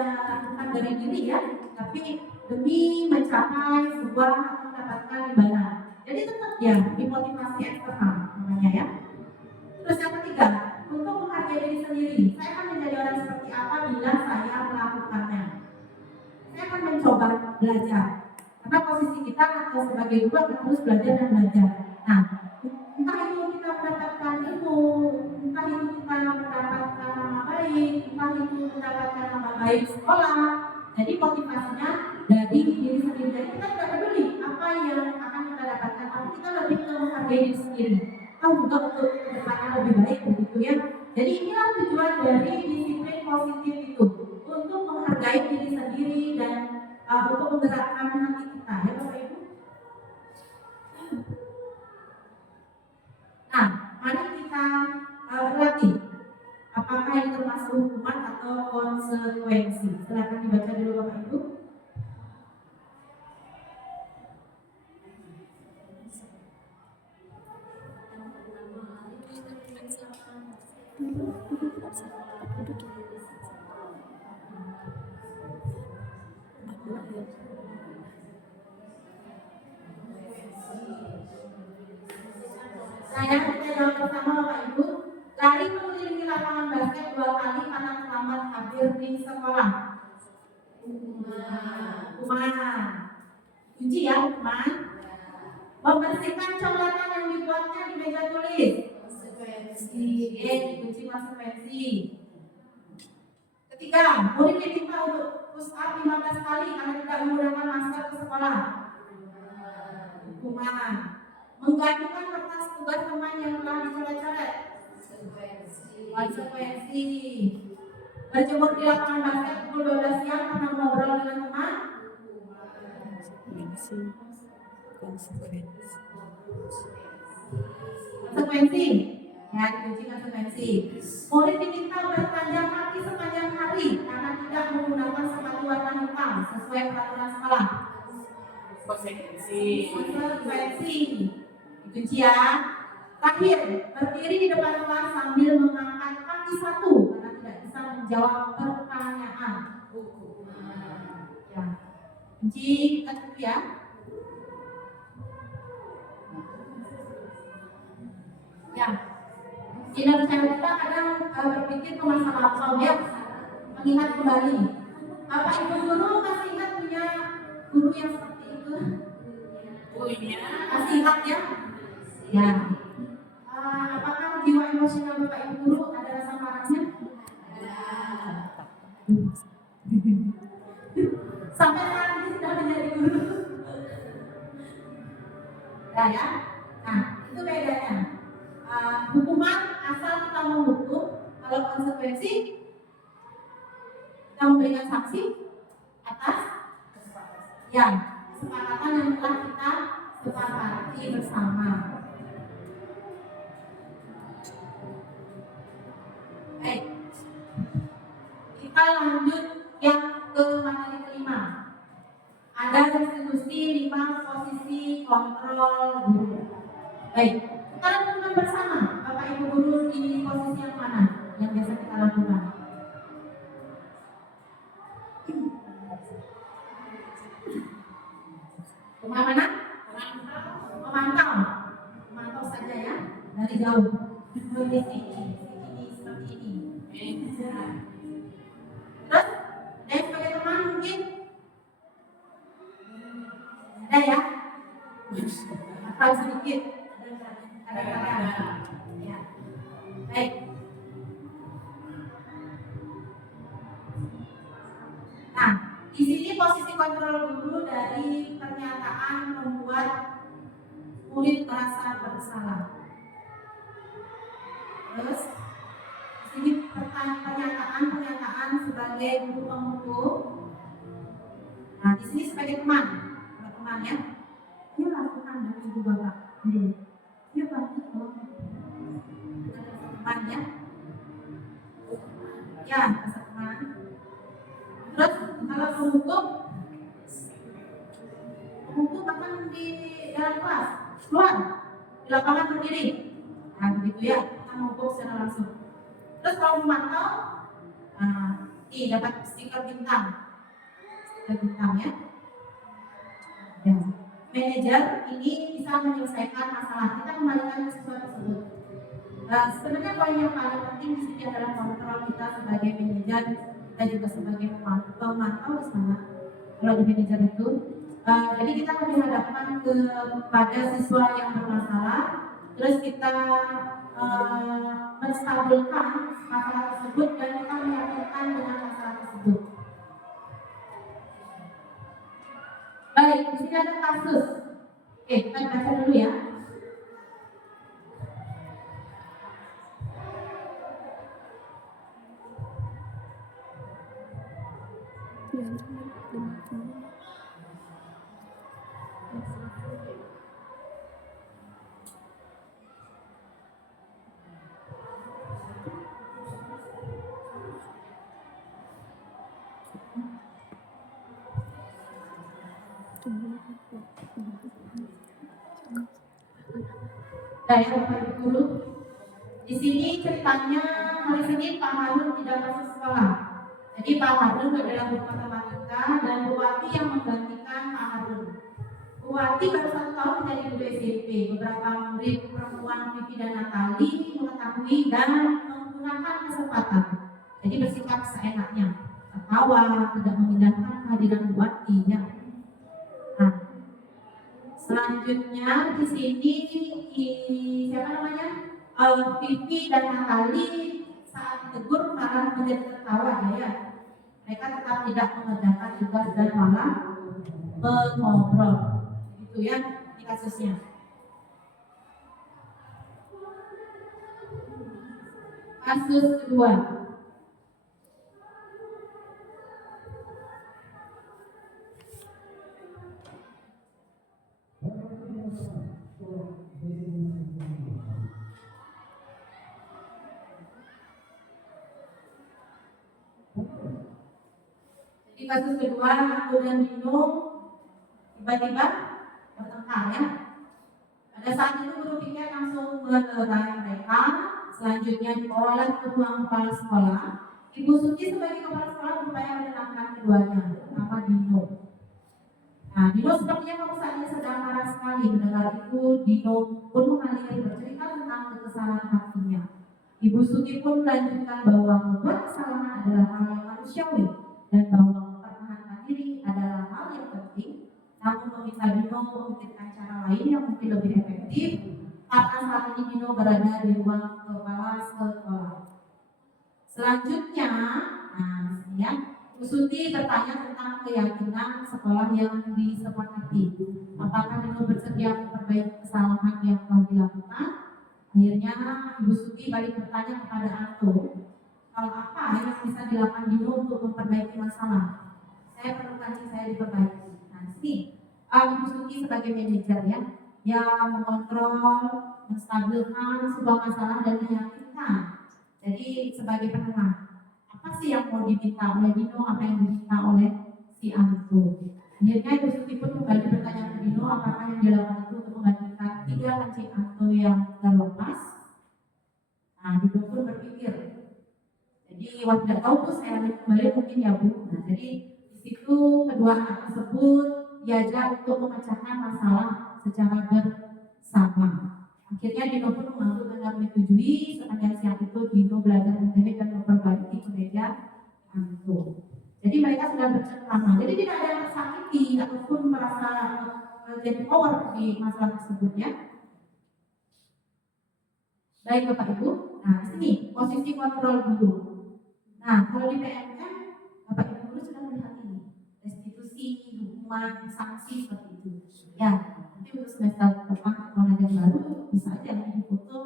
bukan dari diri ya, tapi demi mencapai sebuah atau mendapatkan imbalan. Jadi tetap ya dimotivasi eksternal namanya ya. Terus yang ketiga, untuk menghargai diri sendiri. Saya akan menjadi orang seperti apa bila saya melakukannya. Saya akan mencoba belajar. Karena posisi kita sebagai guru akan terus belajar dan belajar. Nah, entah itu kita mendapatkan ilmu, entah itu kita mendapatkan nama baik, entah itu mendapatkan nama baik sekolah. Jadi motivasinya dari diri sendiri. Jadi kita tidak peduli apa yang akan kita dapatkan, tapi kita lebih menghargai diri sendiri. Tahu juga untuk kedepannya lebih baik begitu ya. Jadi inilah tujuan dari disiplin positif itu, untuk menghargai diri sendiri dan untuk menggerakkan hati kita ya Bapak Ibu. Nah, mari kita berlatih. Apakah ini termasuk hukuman atau konsekuensi? Silakan dibaca dulu Bapak Ibu. Saya jawab pertama Bapak Ibu. Lari mengelilingi lapangan basket 2 kali karena terlambat hadir di sekolah. Hukuman. Kunci ya hukuman. Membersihkan coretan yang dibuatnya di meja tulis. Konsekuensi. Dikunci konsekuensi. Ketiga, murid diminta untuk push up 15 kali karena tidak menggunakan masker ke sekolah. Hukuman. Menggantikan kertas tugas teman yang telah dicoret-coret. Konsekuensi. Berjemur di lapangan basket pukul 12 siang karena ngobrol dengan teman. Konsekuensi. Ya, dikunci konsekuensi. Murid diminta bertelanjang kaki sepanjang hari karena tidak menggunakan sepatu warna hitam sesuai peraturan sekolah. Konsekuensi. Dikunci ya. Terakhir, berdiri di depan kelas sambil mengangkat kaki satu karena tidak bisa menjawab pertanyaan. Ya. Kunci kaki ya. Ya. Kinerja kita kadang berpikir ke masa lampau ya, mengingat kembali. Bapak Ibu guru masih ingat punya guru yang seperti itu? Punya. Masih ingat ya? Ya. Apakah jiwa emosional Bapak Ibu guru ada rasa marahnya? Ada. Sampai saat ini sudah menjadi guru. Ya. Nah, itu bedanya. Hukuman asal kita menghukum, kalau konsekuensi kita memberikan sanksi atas kesepakatan yang telah kita sepakati bersama. Baik, kita lanjut yang ke materi kelima. Ada restitusi 5 posisi kontrol guru. Baik, kita lakukan bersama. Bapak Ibu guru di posisi yang mana yang biasa kita lakukan? Kemana? Memantau saja ya, dari jauh. Seperti ini. Terus, dan sebagai teman mungkin ada ya? Atau sedikit? Ada. Ya. Baik. Nah, di sini posisi kontrol guru dari pernyataan membuat murid merasa bersalah. Terus, di sini pernyataan sebagai guru pemutu. Nah, di sini sebagai teman, kalau teman ya. Yuk lakukan dari ibu bapak. Yuk bantu tolong. Teman ya. Ya, rasa teman. Terus kalau pemutu bahkan di dalam kelas, keluar di lapangan berdiri. Nah, begitu ya, kita mengukur secara langsung. Terus kalau memantau, dapat stiker bintang ya. Ya. Manajer ini bisa menyelesaikan masalah. Kita kembalikan ke siswa tersebut. Sebenarnya poin yang paling penting di sini adalah kontrol kita sebagai manajer dan juga sebagai pemantau di sana. Kalau di manajer itu, jadi kita akan dihadapkan kepada siswa yang bermasalah, terus kita menstabilkan masalah tersebut dan kita meyakinkan dengan masalah tersebut. Baik, di sini ada kasus. Oke, kita baca dulu ya. Baik, Bapak Ibu Guru. Di sini ceritanya hari Senin Pak Harun tidak masuk sekolah. Jadi Pak Harun adalah guru matematika dan Bu Wati yang menggantikan Pak Harun. Bu Wati baru 1 tahun menjadi guru SMP. Beberapa murid perempuan Vivi dan Natali mengetahui dan menggunakan kesempatan. Jadi bersikap seenaknya, tertawa, tidak mengindahkan kehadiran Bu Wati. Ya. Nah, selanjutnya di sini siapa namanya? Vivi dan Natali saat ditegur malah menjadi tertawa ya. Mereka tetap tidak mengerjakan tugas dan malah mengobrol. Gitu ya di kasusnya. Kasus kedua. Di kasus kedua, aku dan Dino tiba-tiba bertengkar ya. Pada saat itu guru pikir langsung melerai mereka. Selanjutnya dibawalah ke ruang kepala sekolah. Ibu Suci sebagai kepala sekolah berupaya menenangkan keduanya, terutama Dino. Nah, Dino sepertinya kamu saat ini sedang marah sekali. Mendengar itu, Dino pun mengalir bercerita tentang kekesalan hatinya. Ibu Suci pun melanjutkan bahwa membuat kesalahan adalah hal yang manusiawi dan bahwa mempertahankan diri adalah hal yang penting. Namun meminta Dino memikirkan cara lain yang mungkin lebih efektif karena saat ini Dino berada di ruang kepala sekolah. Selanjutnya, ya, Bu Suti bertanya tentang keyakinan sekolah yang disepakati. Apakah Dino bersedia memperbaiki kesalahan yang telah dilakukan? Akhirnya Ibu Suti balik bertanya kepada Anto, hal apa yang bisa dilakukan Dino untuk memperbaiki masalah? Saya perlukan saya diperbaiki. Nah, sini Ibu Suti sebagai manajer ya, yang mengontrol, menstabilkan sebuah masalah dan meyakinkan. Jadi sebagai penengah, apa sih yang mau diminta oleh Dino, apa yang diminta oleh si Anto? Akhirnya Ibu Suti pun kembali bertanya ke Dino, apakah yang dilakukan itu untuk menggantikan 3 lancip Anto yang terlepas. Nah, Dino pun berpikir, jadi wah tidak tahu Bu, saya ambil kembali mungkin ya Bu. Nah, jadi di situ kedua anak tersebut diajak untuk memecahkan masalah secara bersama. Akhirnya Dino pun mengaku dengan menyetujui. Sepanjang siang itu Dino belajar menjahit dan memperbaiki kemeja Anto. Jadi mereka sudah bercengkrama. Jadi tidak ada yang tersakiti ataupun merasa jadi power di masalah tersebut ya. Baik Bapak Ibu. Nah, sini posisi kontrol guru. Nah, kalau di PMM Bapak Ibu guru sudah melihat ini, restitusi, hukuman, sanksi seperti itu. Ya, nanti untuk semester depan pengajar baru bisa aja difoto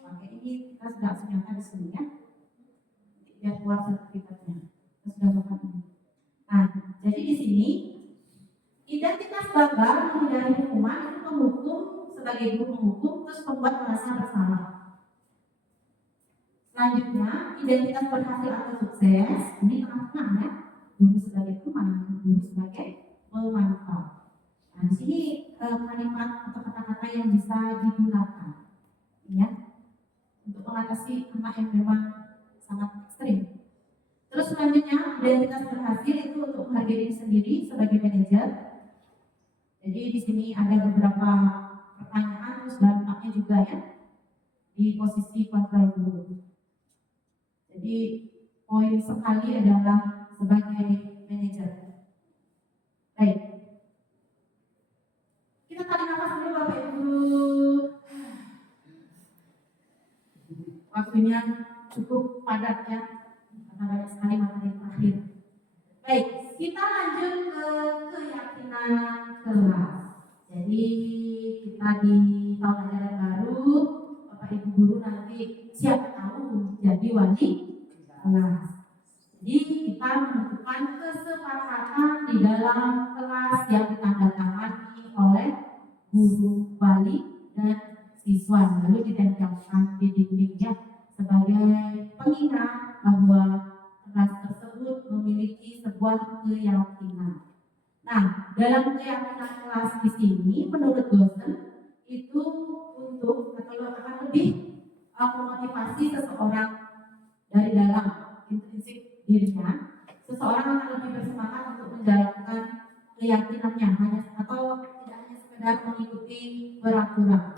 pakai ini, kita sudah sediakan di sini ya. biar keluar sertifikatnya. Sudah Bapak ini. Nah, jadi di sini identitas gagal menghindari hukuman itu penghukum sebagai guru penghukum terus membuat merasa bersalah. Selanjutnya, identitas berhasil atau sukses ini tengah-tengah ya. Guru sebagai teman, guru sebagai pemanfaat. Nah, di sini kalimat atau kata-kata yang bisa digunakan, ya, untuk mengatasi anak yang memang sangat ekstrim. Terus selanjutnya, identitas berhasil itu untuk menghargai diri sendiri sebagai manajer. Jadi di sini ada beberapa pertanyaan terus dampaknya juga ya di posisi kontrol dulu. Jadi poin sekali adalah sebagai manajer. Baik. Kita tarik nafas dulu Bapak Ibu. Waktunya cukup padat ya, karena banyak sekali materi terakhir. Baik, kita lanjut ke keyakinan kelas. Jadi kita di tahun ajaran baru, Bapak Ibu guru nanti siapa tahu jadi wali kelas. Jadi kita menentukan kesepakatan di dalam kelas yang ditandatangani oleh guru, wali, dan siswa, lalu ditempelkan di dinding ya sebagai pengingat bahwa kelas tersebut memiliki sebuah keyakinan. Nah, dalam keyakinan kelas di sini menurut dosen itu untuk atau akan lebih memotivasi seseorang dari dalam intrinsik dirinya. Seseorang akan lebih bersemangat untuk menjalankan keyakinannya atau tidak hanya sekedar mengikuti peraturan.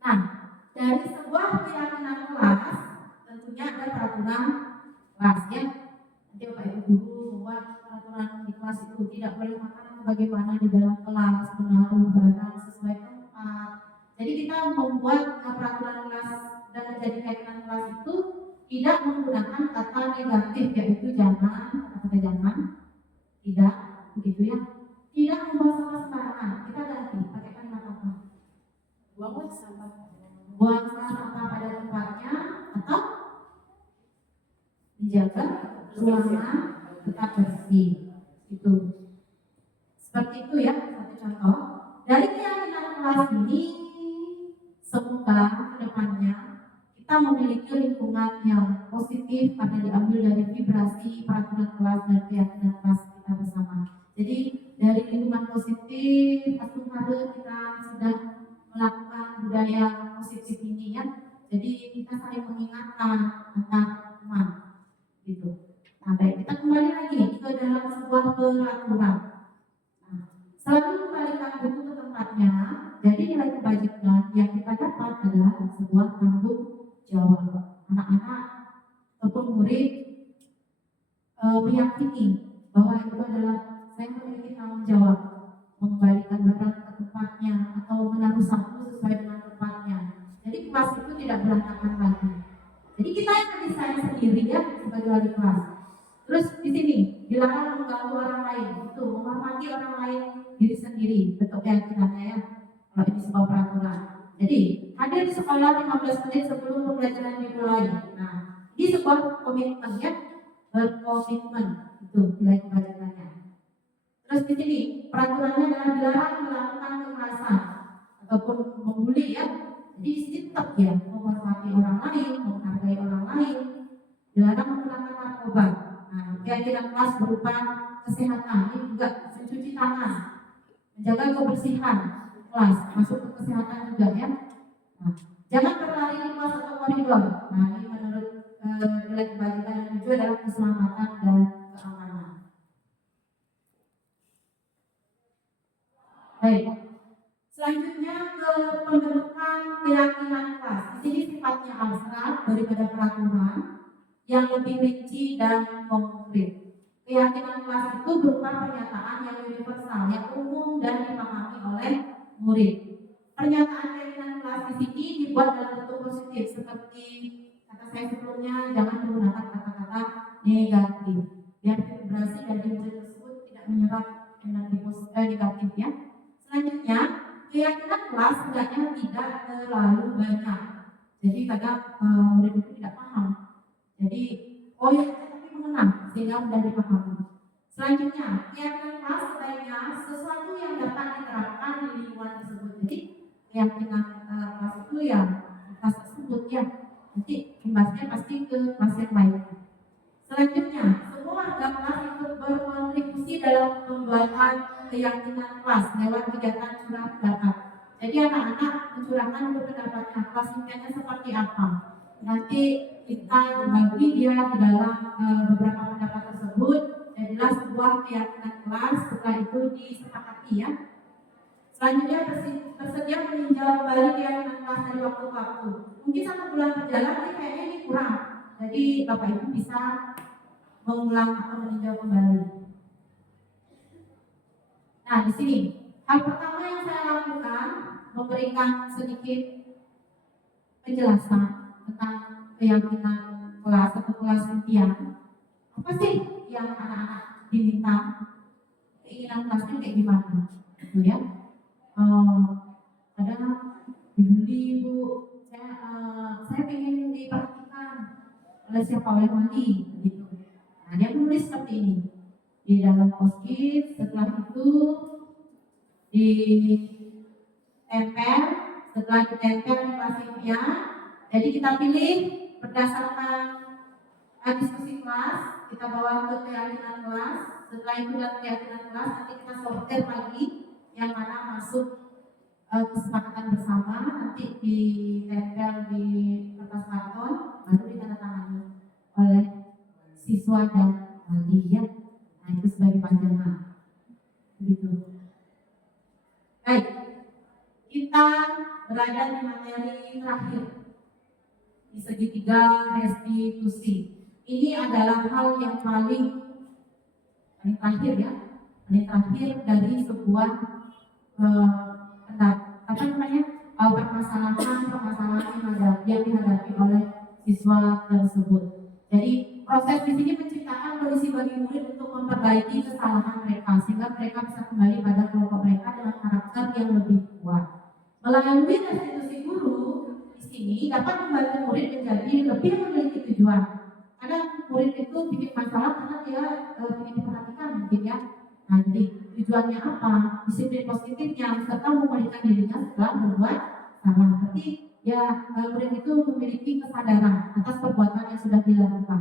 Nah, dari sebuah keyakinan kelas tentunya ada peraturan kelas ya. Nanti Bapak Ibu guru membuat peraturan di kelas itu tidak boleh makan atau bagaimana di dalam kelas, menaruh barang sesuai tempat. Jadi kita membuat peraturan kelas dan menjadi keyakinan kelas itu tidak menggunakan kata negatif yaitu jangan, kata jangan, tidak, begitu ya. Tidak membuang sampah sembarangan. Kita ganti pakai kalimat apa? Buanglah sampah. Buang sampah pada tempatnya atau menjaga ruangan tetap bersih. Itu seperti itu ya, satu contoh dari keyakinan kelas ini. Semoga kedepannya kita memiliki lingkungan yang positif karena diambil dari vibrasi peraturan kelas dan keyakinan kelas kita bersama. Jadi dari lingkungan positif, Astumhare kita sudah melakukan budaya positif ini ya. Jadi kita saling mengingatkan antar teman, gitu. Nah, baik, kita kembali lagi ke dalam sebuah peraturan. Nah, selalu kembalikan buku ke tempatnya. Jadi nilai kebajikan yang kita dapat adalah sebuah tanggung jawab. Anak-anak ataupun murid meyakini bahwa itu adalah saya memiliki tanggung jawab mengembalikan barang ke tempatnya atau menaruh sapu sesuai dengan tempatnya. Jadi kelas itu tidak berantakan lagi. Jadi kita yang mendesain sendiri ya sebagai wali kelas. Terus di sini dilarang mengganggu orang lain, itu menghormati orang lain diri sendiri, bentuk keyakinannya ya. Kalau ini sebuah peraturan. Jadi hadir di sekolah 15 menit sebelum pembelajaran dimulai. Nah, ini sebuah komitmen ya, berkomitmen itu nilai kebajikannya. Terus di sini peraturannya adalah dilarang melakukan kekerasan ataupun membuli ya. Jadi di sini tetap ya menghormati orang lain, menghargai orang lain, dilarang menggunakan narkoba. Nah, keyakinan kelas berupa kesehatan, ini juga mencuci tangan, menjaga kebersihan kelas, masuk ke kesehatan juga ya. Nah, jangan berlari di kelas atau koridor. Nah, ini menurut nilai kebajikan yang tujuh adalah keselamatan dan keamanan. Baik. Selanjutnya ke pembentukan keyakinan kelas. Di sini sifatnya abstrak daripada peraturan yang lebih rinci dan konkret. Keyakinan kelas itu berupa pernyataan yang universal, yang umum dan dipahami oleh murid. Pernyataan keyakinan kelas di sini dibuat dalam bentuk positif seperti kata saya sebelumnya, jangan menggunakan kata-kata negatif. Biar vibrasi dari murid tersebut tidak menyerap energi negatif ya. Selanjutnya, keyakinan kelas hendaknya tidak terlalu banyak. Jadi kadang murid itu tidak paham Jadi, oh ya, tapi mengenang sehingga mudah dipahami. Selanjutnya, keyakinan kelas sebaiknya sesuatu yang dapat diterapkan di lingkungan tersebut. Jadi, keyakinan kelas itu yang kelas tersebut ya, nanti imbasnya pasti ke kelas yang lain. Selanjutnya, semua warga kelas ikut berkontribusi dalam pembuatan keyakinan kelas lewat kegiatan curah pendapat. Jadi anak-anak mencurahkan untuk pendapatnya, kelas impiannya seperti apa. Nanti kita berbagi dia di dalam beberapa pendapat tersebut. Jadilah sebuah keyakinan kelas, setelah itu disepakati ya. Selanjutnya bersedia meninjau kembali keyakinan kelas dari waktu ke waktu. Mungkin 1 bulan berjalan, tapi kayaknya ini kurang. Jadi Bapak Ibu bisa mengulang atau meninjau kembali. Nah, di sini hal pertama yang saya lakukan memberikan sedikit penjelasan tentang keyakinan kelas atau kelas impian. Apa sih yang anak-anak diminta? Keinginan kelasnya kayak gimana? Gitu ya. Kadang dibully Bu, saya ingin diperhatikan oleh siapa, oleh wali gitu. Nah, dia menulis seperti ini di dalam post-it. Setelah itu ditempel, setelah ditempel di kelas impian, jadi kita pilih berdasarkan diskusi kelas, kita bawa ke keyakinan kelas. Setelah itu dari keyakinan kelas nanti kita sortir lagi yang mana masuk kesepakatan bersama, nanti ditempel di kertas karton, baru ditandatangani oleh siswa dan wali ya. Nah, itu sebagai panjangan. Begitu. Baik, kita berada di materi terakhir di segitiga restitusi. Ini adalah hal yang paling terakhir ya, paling terakhir dari sebuah permasalahan yang dihadapi oleh siswa tersebut. Jadi proses di sini menciptakan kondisi bagi murid untuk memperbaiki kesalahan mereka sehingga mereka bisa kembali pada kelompok mereka dengan karakter yang lebih kuat. Melalui restitusi guru di sini dapat membantu murid menjadi lebih memiliki tujuan. Kadang murid itu bikin masalah karena dia ingin diperhatikan mungkin ya. Nah, jadi tujuannya apa? Disiplin positifnya serta memulihkan dirinya setelah berbuat salah. Berarti ya murid itu memiliki kesadaran atas perbuatan yang sudah dilakukan.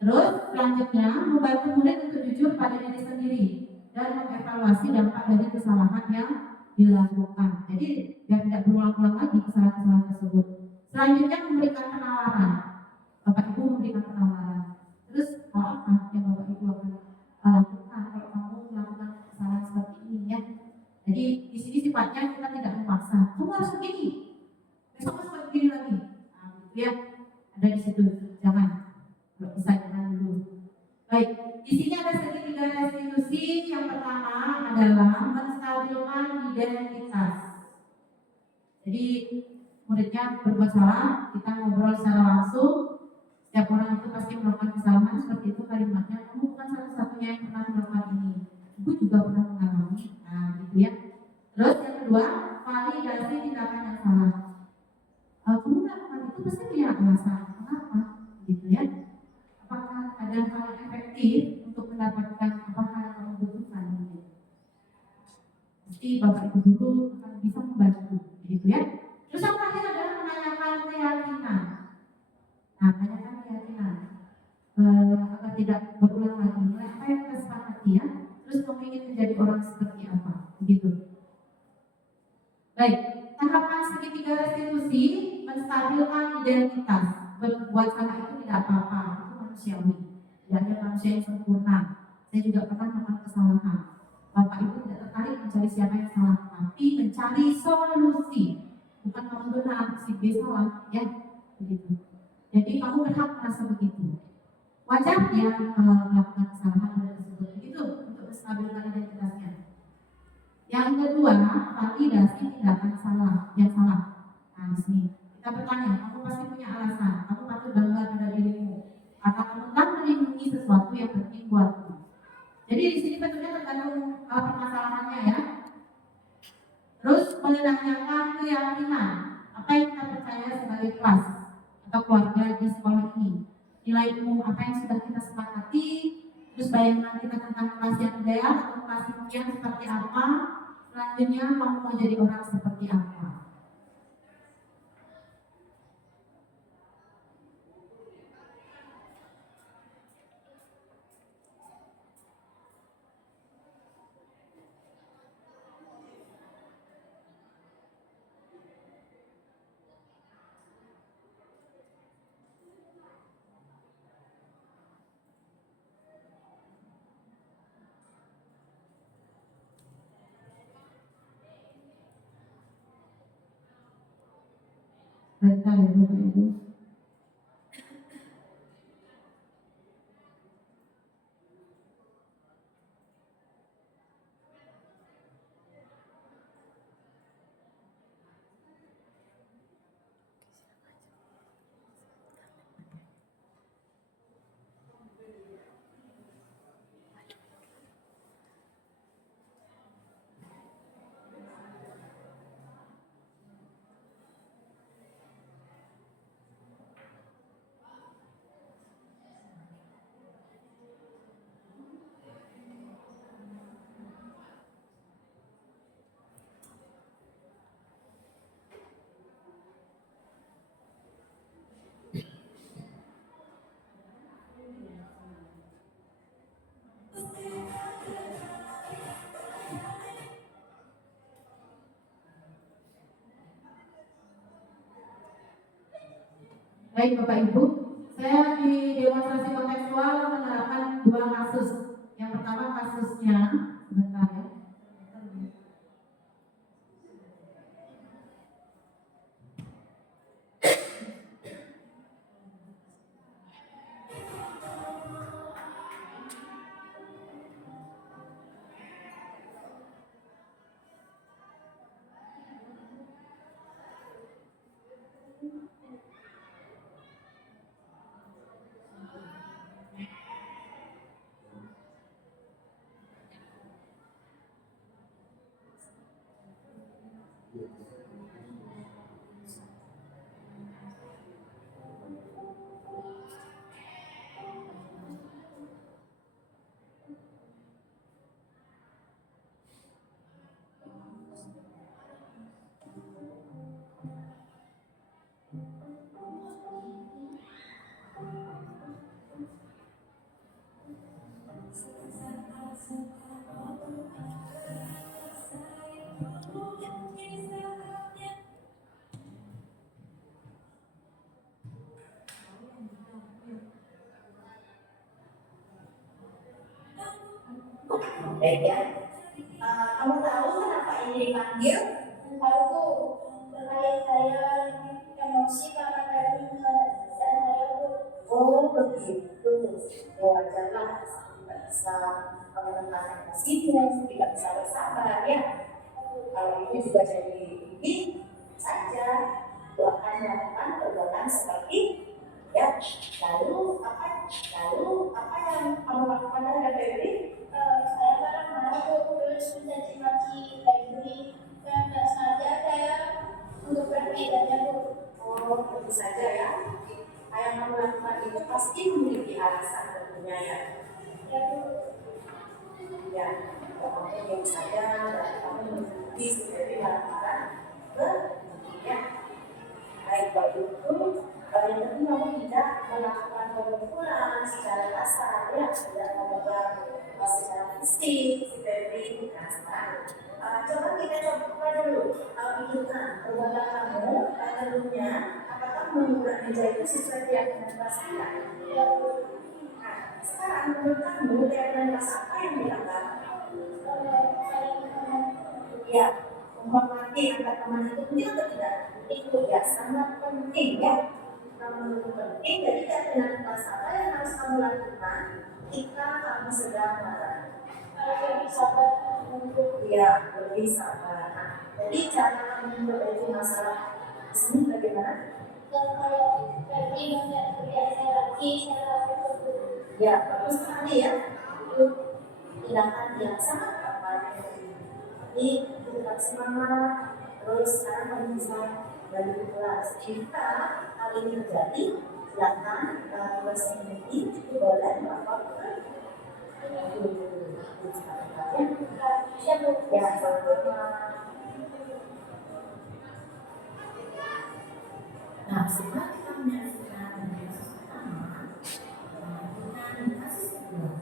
Terus selanjutnya membantu murid untuk jujur pada diri sendiri dan mengevaluasi dampak dari kesalahan yang dilakukan. Jadi biar tidak berulang-ulang lagi kesalahan-kesalahan tersebut. Selanjutnya memberikan penawaran. Bapak Ibu memberikan penawaran. Terus apa yang Bapak Ibu akan lakukan kalau kamu melakukan kesalahan seperti ini ya? Jadi di sini sifatnya kita tidak memaksa. Kamu harus begini. Besok harus begini lagi. Nah, gitu ya. Ada di situ. Jangan. Kalau bisa jangan dulu. Baik. Di sini ada segitiga restitusi. Yang pertama adalah menstabilkan identitas. Jadi muridnya berbuat salah, kita ngobrol secara langsung. Setiap orang itu pasti melakukan kesalahan, seperti itu kalimatnya. Kamu bukan satu-satunya yang pernah melakukan ini. Ibu juga pernah mengalami. Nah, gitu ya. Terus yang kedua, validasi tindakan yang salah. Kamu melakukan itu pasti punya alasan. Kenapa? Gitu ya. Apakah ada hal yang efektif untuk mendapatkan apa yang kamu butuhkan? Pasti Bapak Ibu guru akan bisa membantu. Gitu ya. Terus yang terakhir adalah menanyakan keyakinan. Nah, tanyakan keyakinan agar tidak berulang lagi. Apa yang kita sepakati ya? Terus kamu ingin menjadi orang seperti apa? Begitu. Baik, tahapan segitiga restitusi menstabilkan identitas. Berbuat salah itu tidak apa-apa, itu manusiawi. Tidak ada manusia yang sempurna. Saya juga pernah melakukan kesalahan. Bapak Ibu tidak tertarik mencari siapa yang salah, tapi mencari solusi. Bukan kamu benar, si B salah, ya begitu. Jadi kamu berhak merasa begitu. Wajar ya melakukan kesalahan tersebut. Begitu untuk menstabilkan identitasnya. Yang kedua, validasi tindakan yang salah. Nah, di sini kita bertanya, kamu pasti punya alasan. Kamu patut bangga pada dirimu. Karena kamu telah melindungi sesuatu yang penting buatmu. Jadi di sini bentuknya tergantung permasalahannya ya. Terus menanyakan keyakinan apa yang kita percaya sebagai kelas atau keluarga di sekolah ini. nilai umum apa yang sudah kita sepakati, terus bayangan kita tentang kelas yang ideal atau kelas impian seperti apa, selanjutnya kamu mau jadi orang seperti apa. Bentar ya Bapak Ibu. Baik Bapak Ibu, saya di demonstrasi kontekstual menerapkan dua kasus. Yang pertama kasusnya, sebentar ya. Baik ya. Kamu tahu kenapa ini dipanggil? Tahu terkait saya emosi karena tadi dan saya Oh begitu. Ya wajarlah tidak bisa menekan emosimu, tidak bisa bersabar ya. Kalau itu juga jadi ini saja doakan melakukan perbuatan seperti ya. Lalu apa yang kamu lakukan terhadap Febri? saya kadang marah terus mencaci maki Febri dan tidak sengaja saya untuk berbedanya Bu. Oh tentu saja ya. Yang kamu lakukan itu pasti memiliki alasan tentunya ya. Ya Bu. Ya, kamu yang saja dan kamu mengikuti seperti laporan ya. Baik kalau itu, yang penting kamu tidak melakukan pemukulan secara kasar ya, tidak membuat secara fisik seperti kasar. Coba kita coba dulu hidupkan perbuatan kamu sebelumnya, apakah menggunakan meja itu sesuai dengan kelas kita? Ya Bu. Nah, sekarang menurut kamu kelas apa yang dilanggar? Ya, menghormati antar teman itu penting atau tidak? Itu ya sangat penting ya. Menurut penting, jadi dengan kelas apa yang harus kamu lakukan ketika kamu sedang marah? Lebih sabar untuk Ya, lebih sabar. Nah, jadi cara kamu memperbaiki masalah di sini bagaimana? dan kalau Febri banyak terbiasa lagi saya lakukan Ya, bagus sekali ya. Itu tindakan yang sangat tepat. Jadi tetap semangat. Terus sekarang kamu bisa balik ke kelas. Jika hal ini terjadi, silakan bahasa Inggris itu boleh bapak ya sama. Nah, setelah kita menyaksikan kasus pertama, melakukan kasus kedua,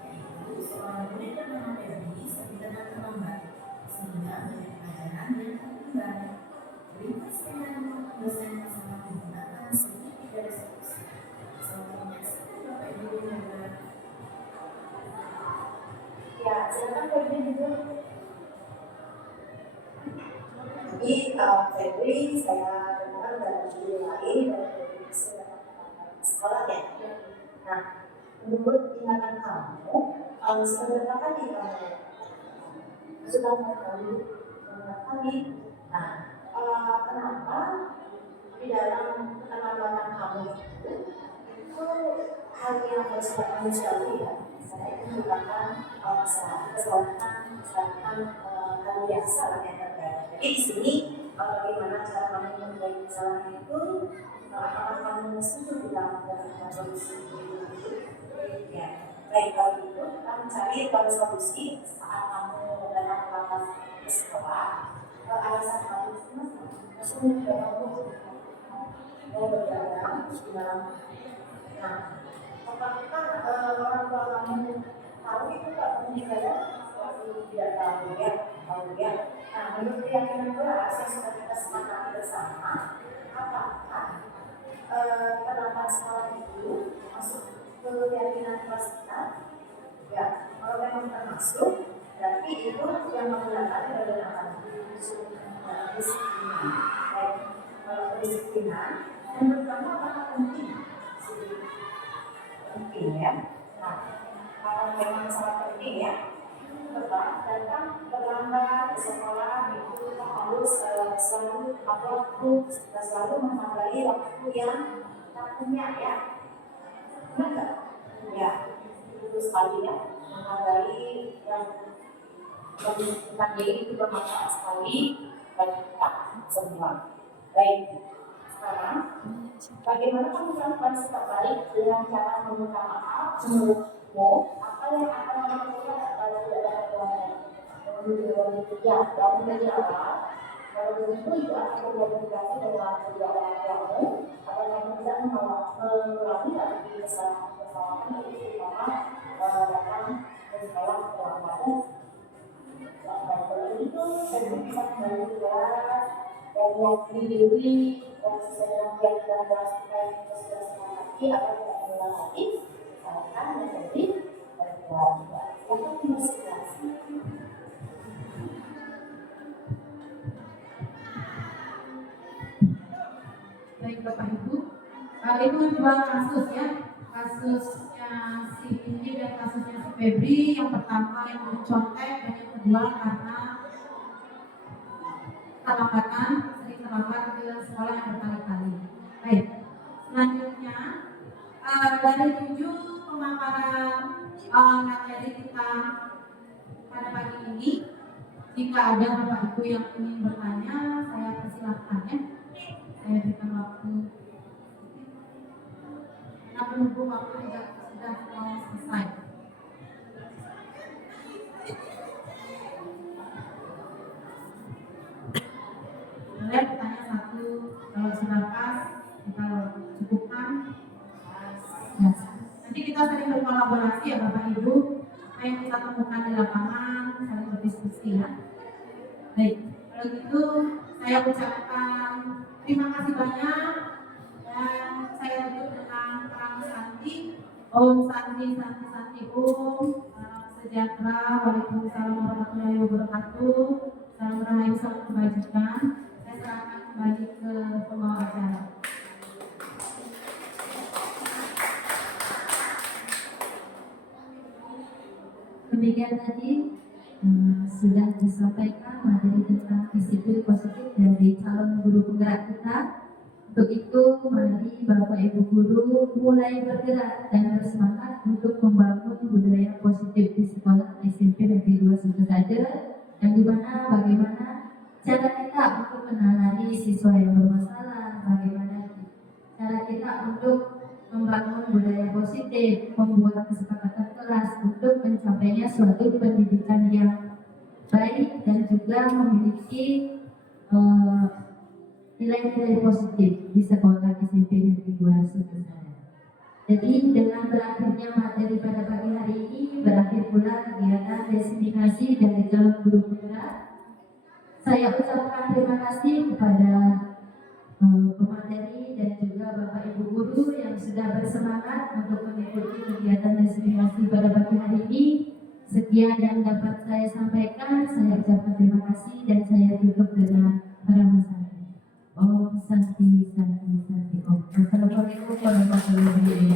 yaitu seorang murid bernama Febri sedang terlambat sehingga banyak pelajaran yang tertinggal. Berikut skenario dosen yang sama digunakan sedikit dari eksekusi. Selamat menyaksikan Bapak Ibu dan Ya, silakan Febri dulu. Jadi Febri, saya dengar dari guru lain dari sekolah ya. Nah, menurut ingatan kamu, seberapa kali kamu sudah mengetahui kali? Nah, kenapa di dalam penampilan kamu itu hal yang bersifat manusiawi ya? Saya itu merupakan masalah kesalahan hal biasa lah yang terjadi. Jadi di sini bagaimana cara kamu memperbaiki kesalahan itu? Apakah kamu setuju dalam melakukan solusi itu? Ya, baik kalau itu kita mencari solusi saat kamu dalam melakukan sekolah. Alasan kamu itu maksudnya kamu mau berjalan dalam. Nah, apakah orang tua kamu tahu itu kamu saya tidak tahu ya, tahu ya. Nah, menurut keyakinan kelas yang sudah kita sepakati bersama, apakah pendapat sekolah itu masuk ke keyakinan kelas kita? Ya, kalau memang kita masuk, berarti itu yang menggunakan adalah disiplinan. Baik, kalau kedisiplinan, menurut kamu apakah penting? Penting ya. Nah, kalau memang sangat penting ya, datang terlambat ke sekolah itu harus selalu waktu dan selalu menghargai waktu yang kita punya ya. Benar? Ya, itu sekali ya, menghargai yang kita itu bermanfaat sekali bagi kita semua. Baik, sekarang bagaimana kamu melakukan sikap baik dengan cara meminta maaf menurutmu? Apa yang akan melakukan kalau tidak ada perlawanan? Ya, kamu dari awal. Kalau begitu itu akan berkomunikasi dengan kedua orang tuamu agar kamu tidak mengulangi lagi kesalahan itu terutama datang ke sekolah terlambat. Kalau itu saya bisa kembali ke kelas dan mewakili diri dan sesuai yang kita jelaskan sudah sepakati agar tidak mengulang lagi kesalahan dan jadi berkeluarga. Yang investigasi. Baik Bapak Ibu, itu dua kasus ya, kasusnya si Indi dan kasusnya si Febri. Yang pertama yang mencontek dan yang kedua karena terlambatan, sering terlambat ke sekolah yang berkali-kali. Baik, selanjutnya dari 7 pemaparan materi kita pada pagi ini, jika ada Bapak Ibu yang ingin bertanya, saya persilahkan ya. Saya berikan waktu. Kita menunggu waktu sudah mau selesai. Boleh bertanya satu, kalau sudah pas kita cukupkan. Ya. Nanti kita saling berkolaborasi ya Bapak Ibu, apa yang kita temukan di lapangan, saling berdiskusi ya. Baik, kalau gitu saya ucapkan terima kasih banyak dan saya tutup dengan perang Santi. Om Santi Santi Santi Om. Salam sejahtera. Waalaikumsalam warahmatullahi wabarakatuh. Salam rahayu, salam kebajikan. Saya serahkan kembali ke pembawa acara. Demikian tadi sudah disampaikan materi tentang disiplin positif dari calon guru penggerak kita. Untuk itu, mari Bapak Ibu guru mulai bergerak dan bersemangat untuk membangun budaya positif di sekolah SMP Negeri 2 Sentul saja, yang dimana bagaimana cara kita untuk menangani siswa yang bermasalah, bagaimana cara kita untuk membangun budaya positif, membuat kesepakatan kelas untuk mencapainya suatu pendidikan yang baik dan juga memiliki nilai-nilai positif di sekolah SMP Negeri 2 Sukasada. Jadi dengan berakhirnya materi pada pagi hari ini, berakhir pula kegiatan desiminasi dari calon guru putra. Saya ucapkan terima kasih kepada pemateri dan juga Bapak Ibu guru yang sudah bersemangat untuk mengikuti kegiatan desiminasi pada pagi hari ini. Sekian yang dapat saya sampaikan. Saya ucapkan terima kasih dan saya tutup dengan peramusan. Om Santi Santi Santi Om. Assalamualaikum warahmatullahi wabarakatuh.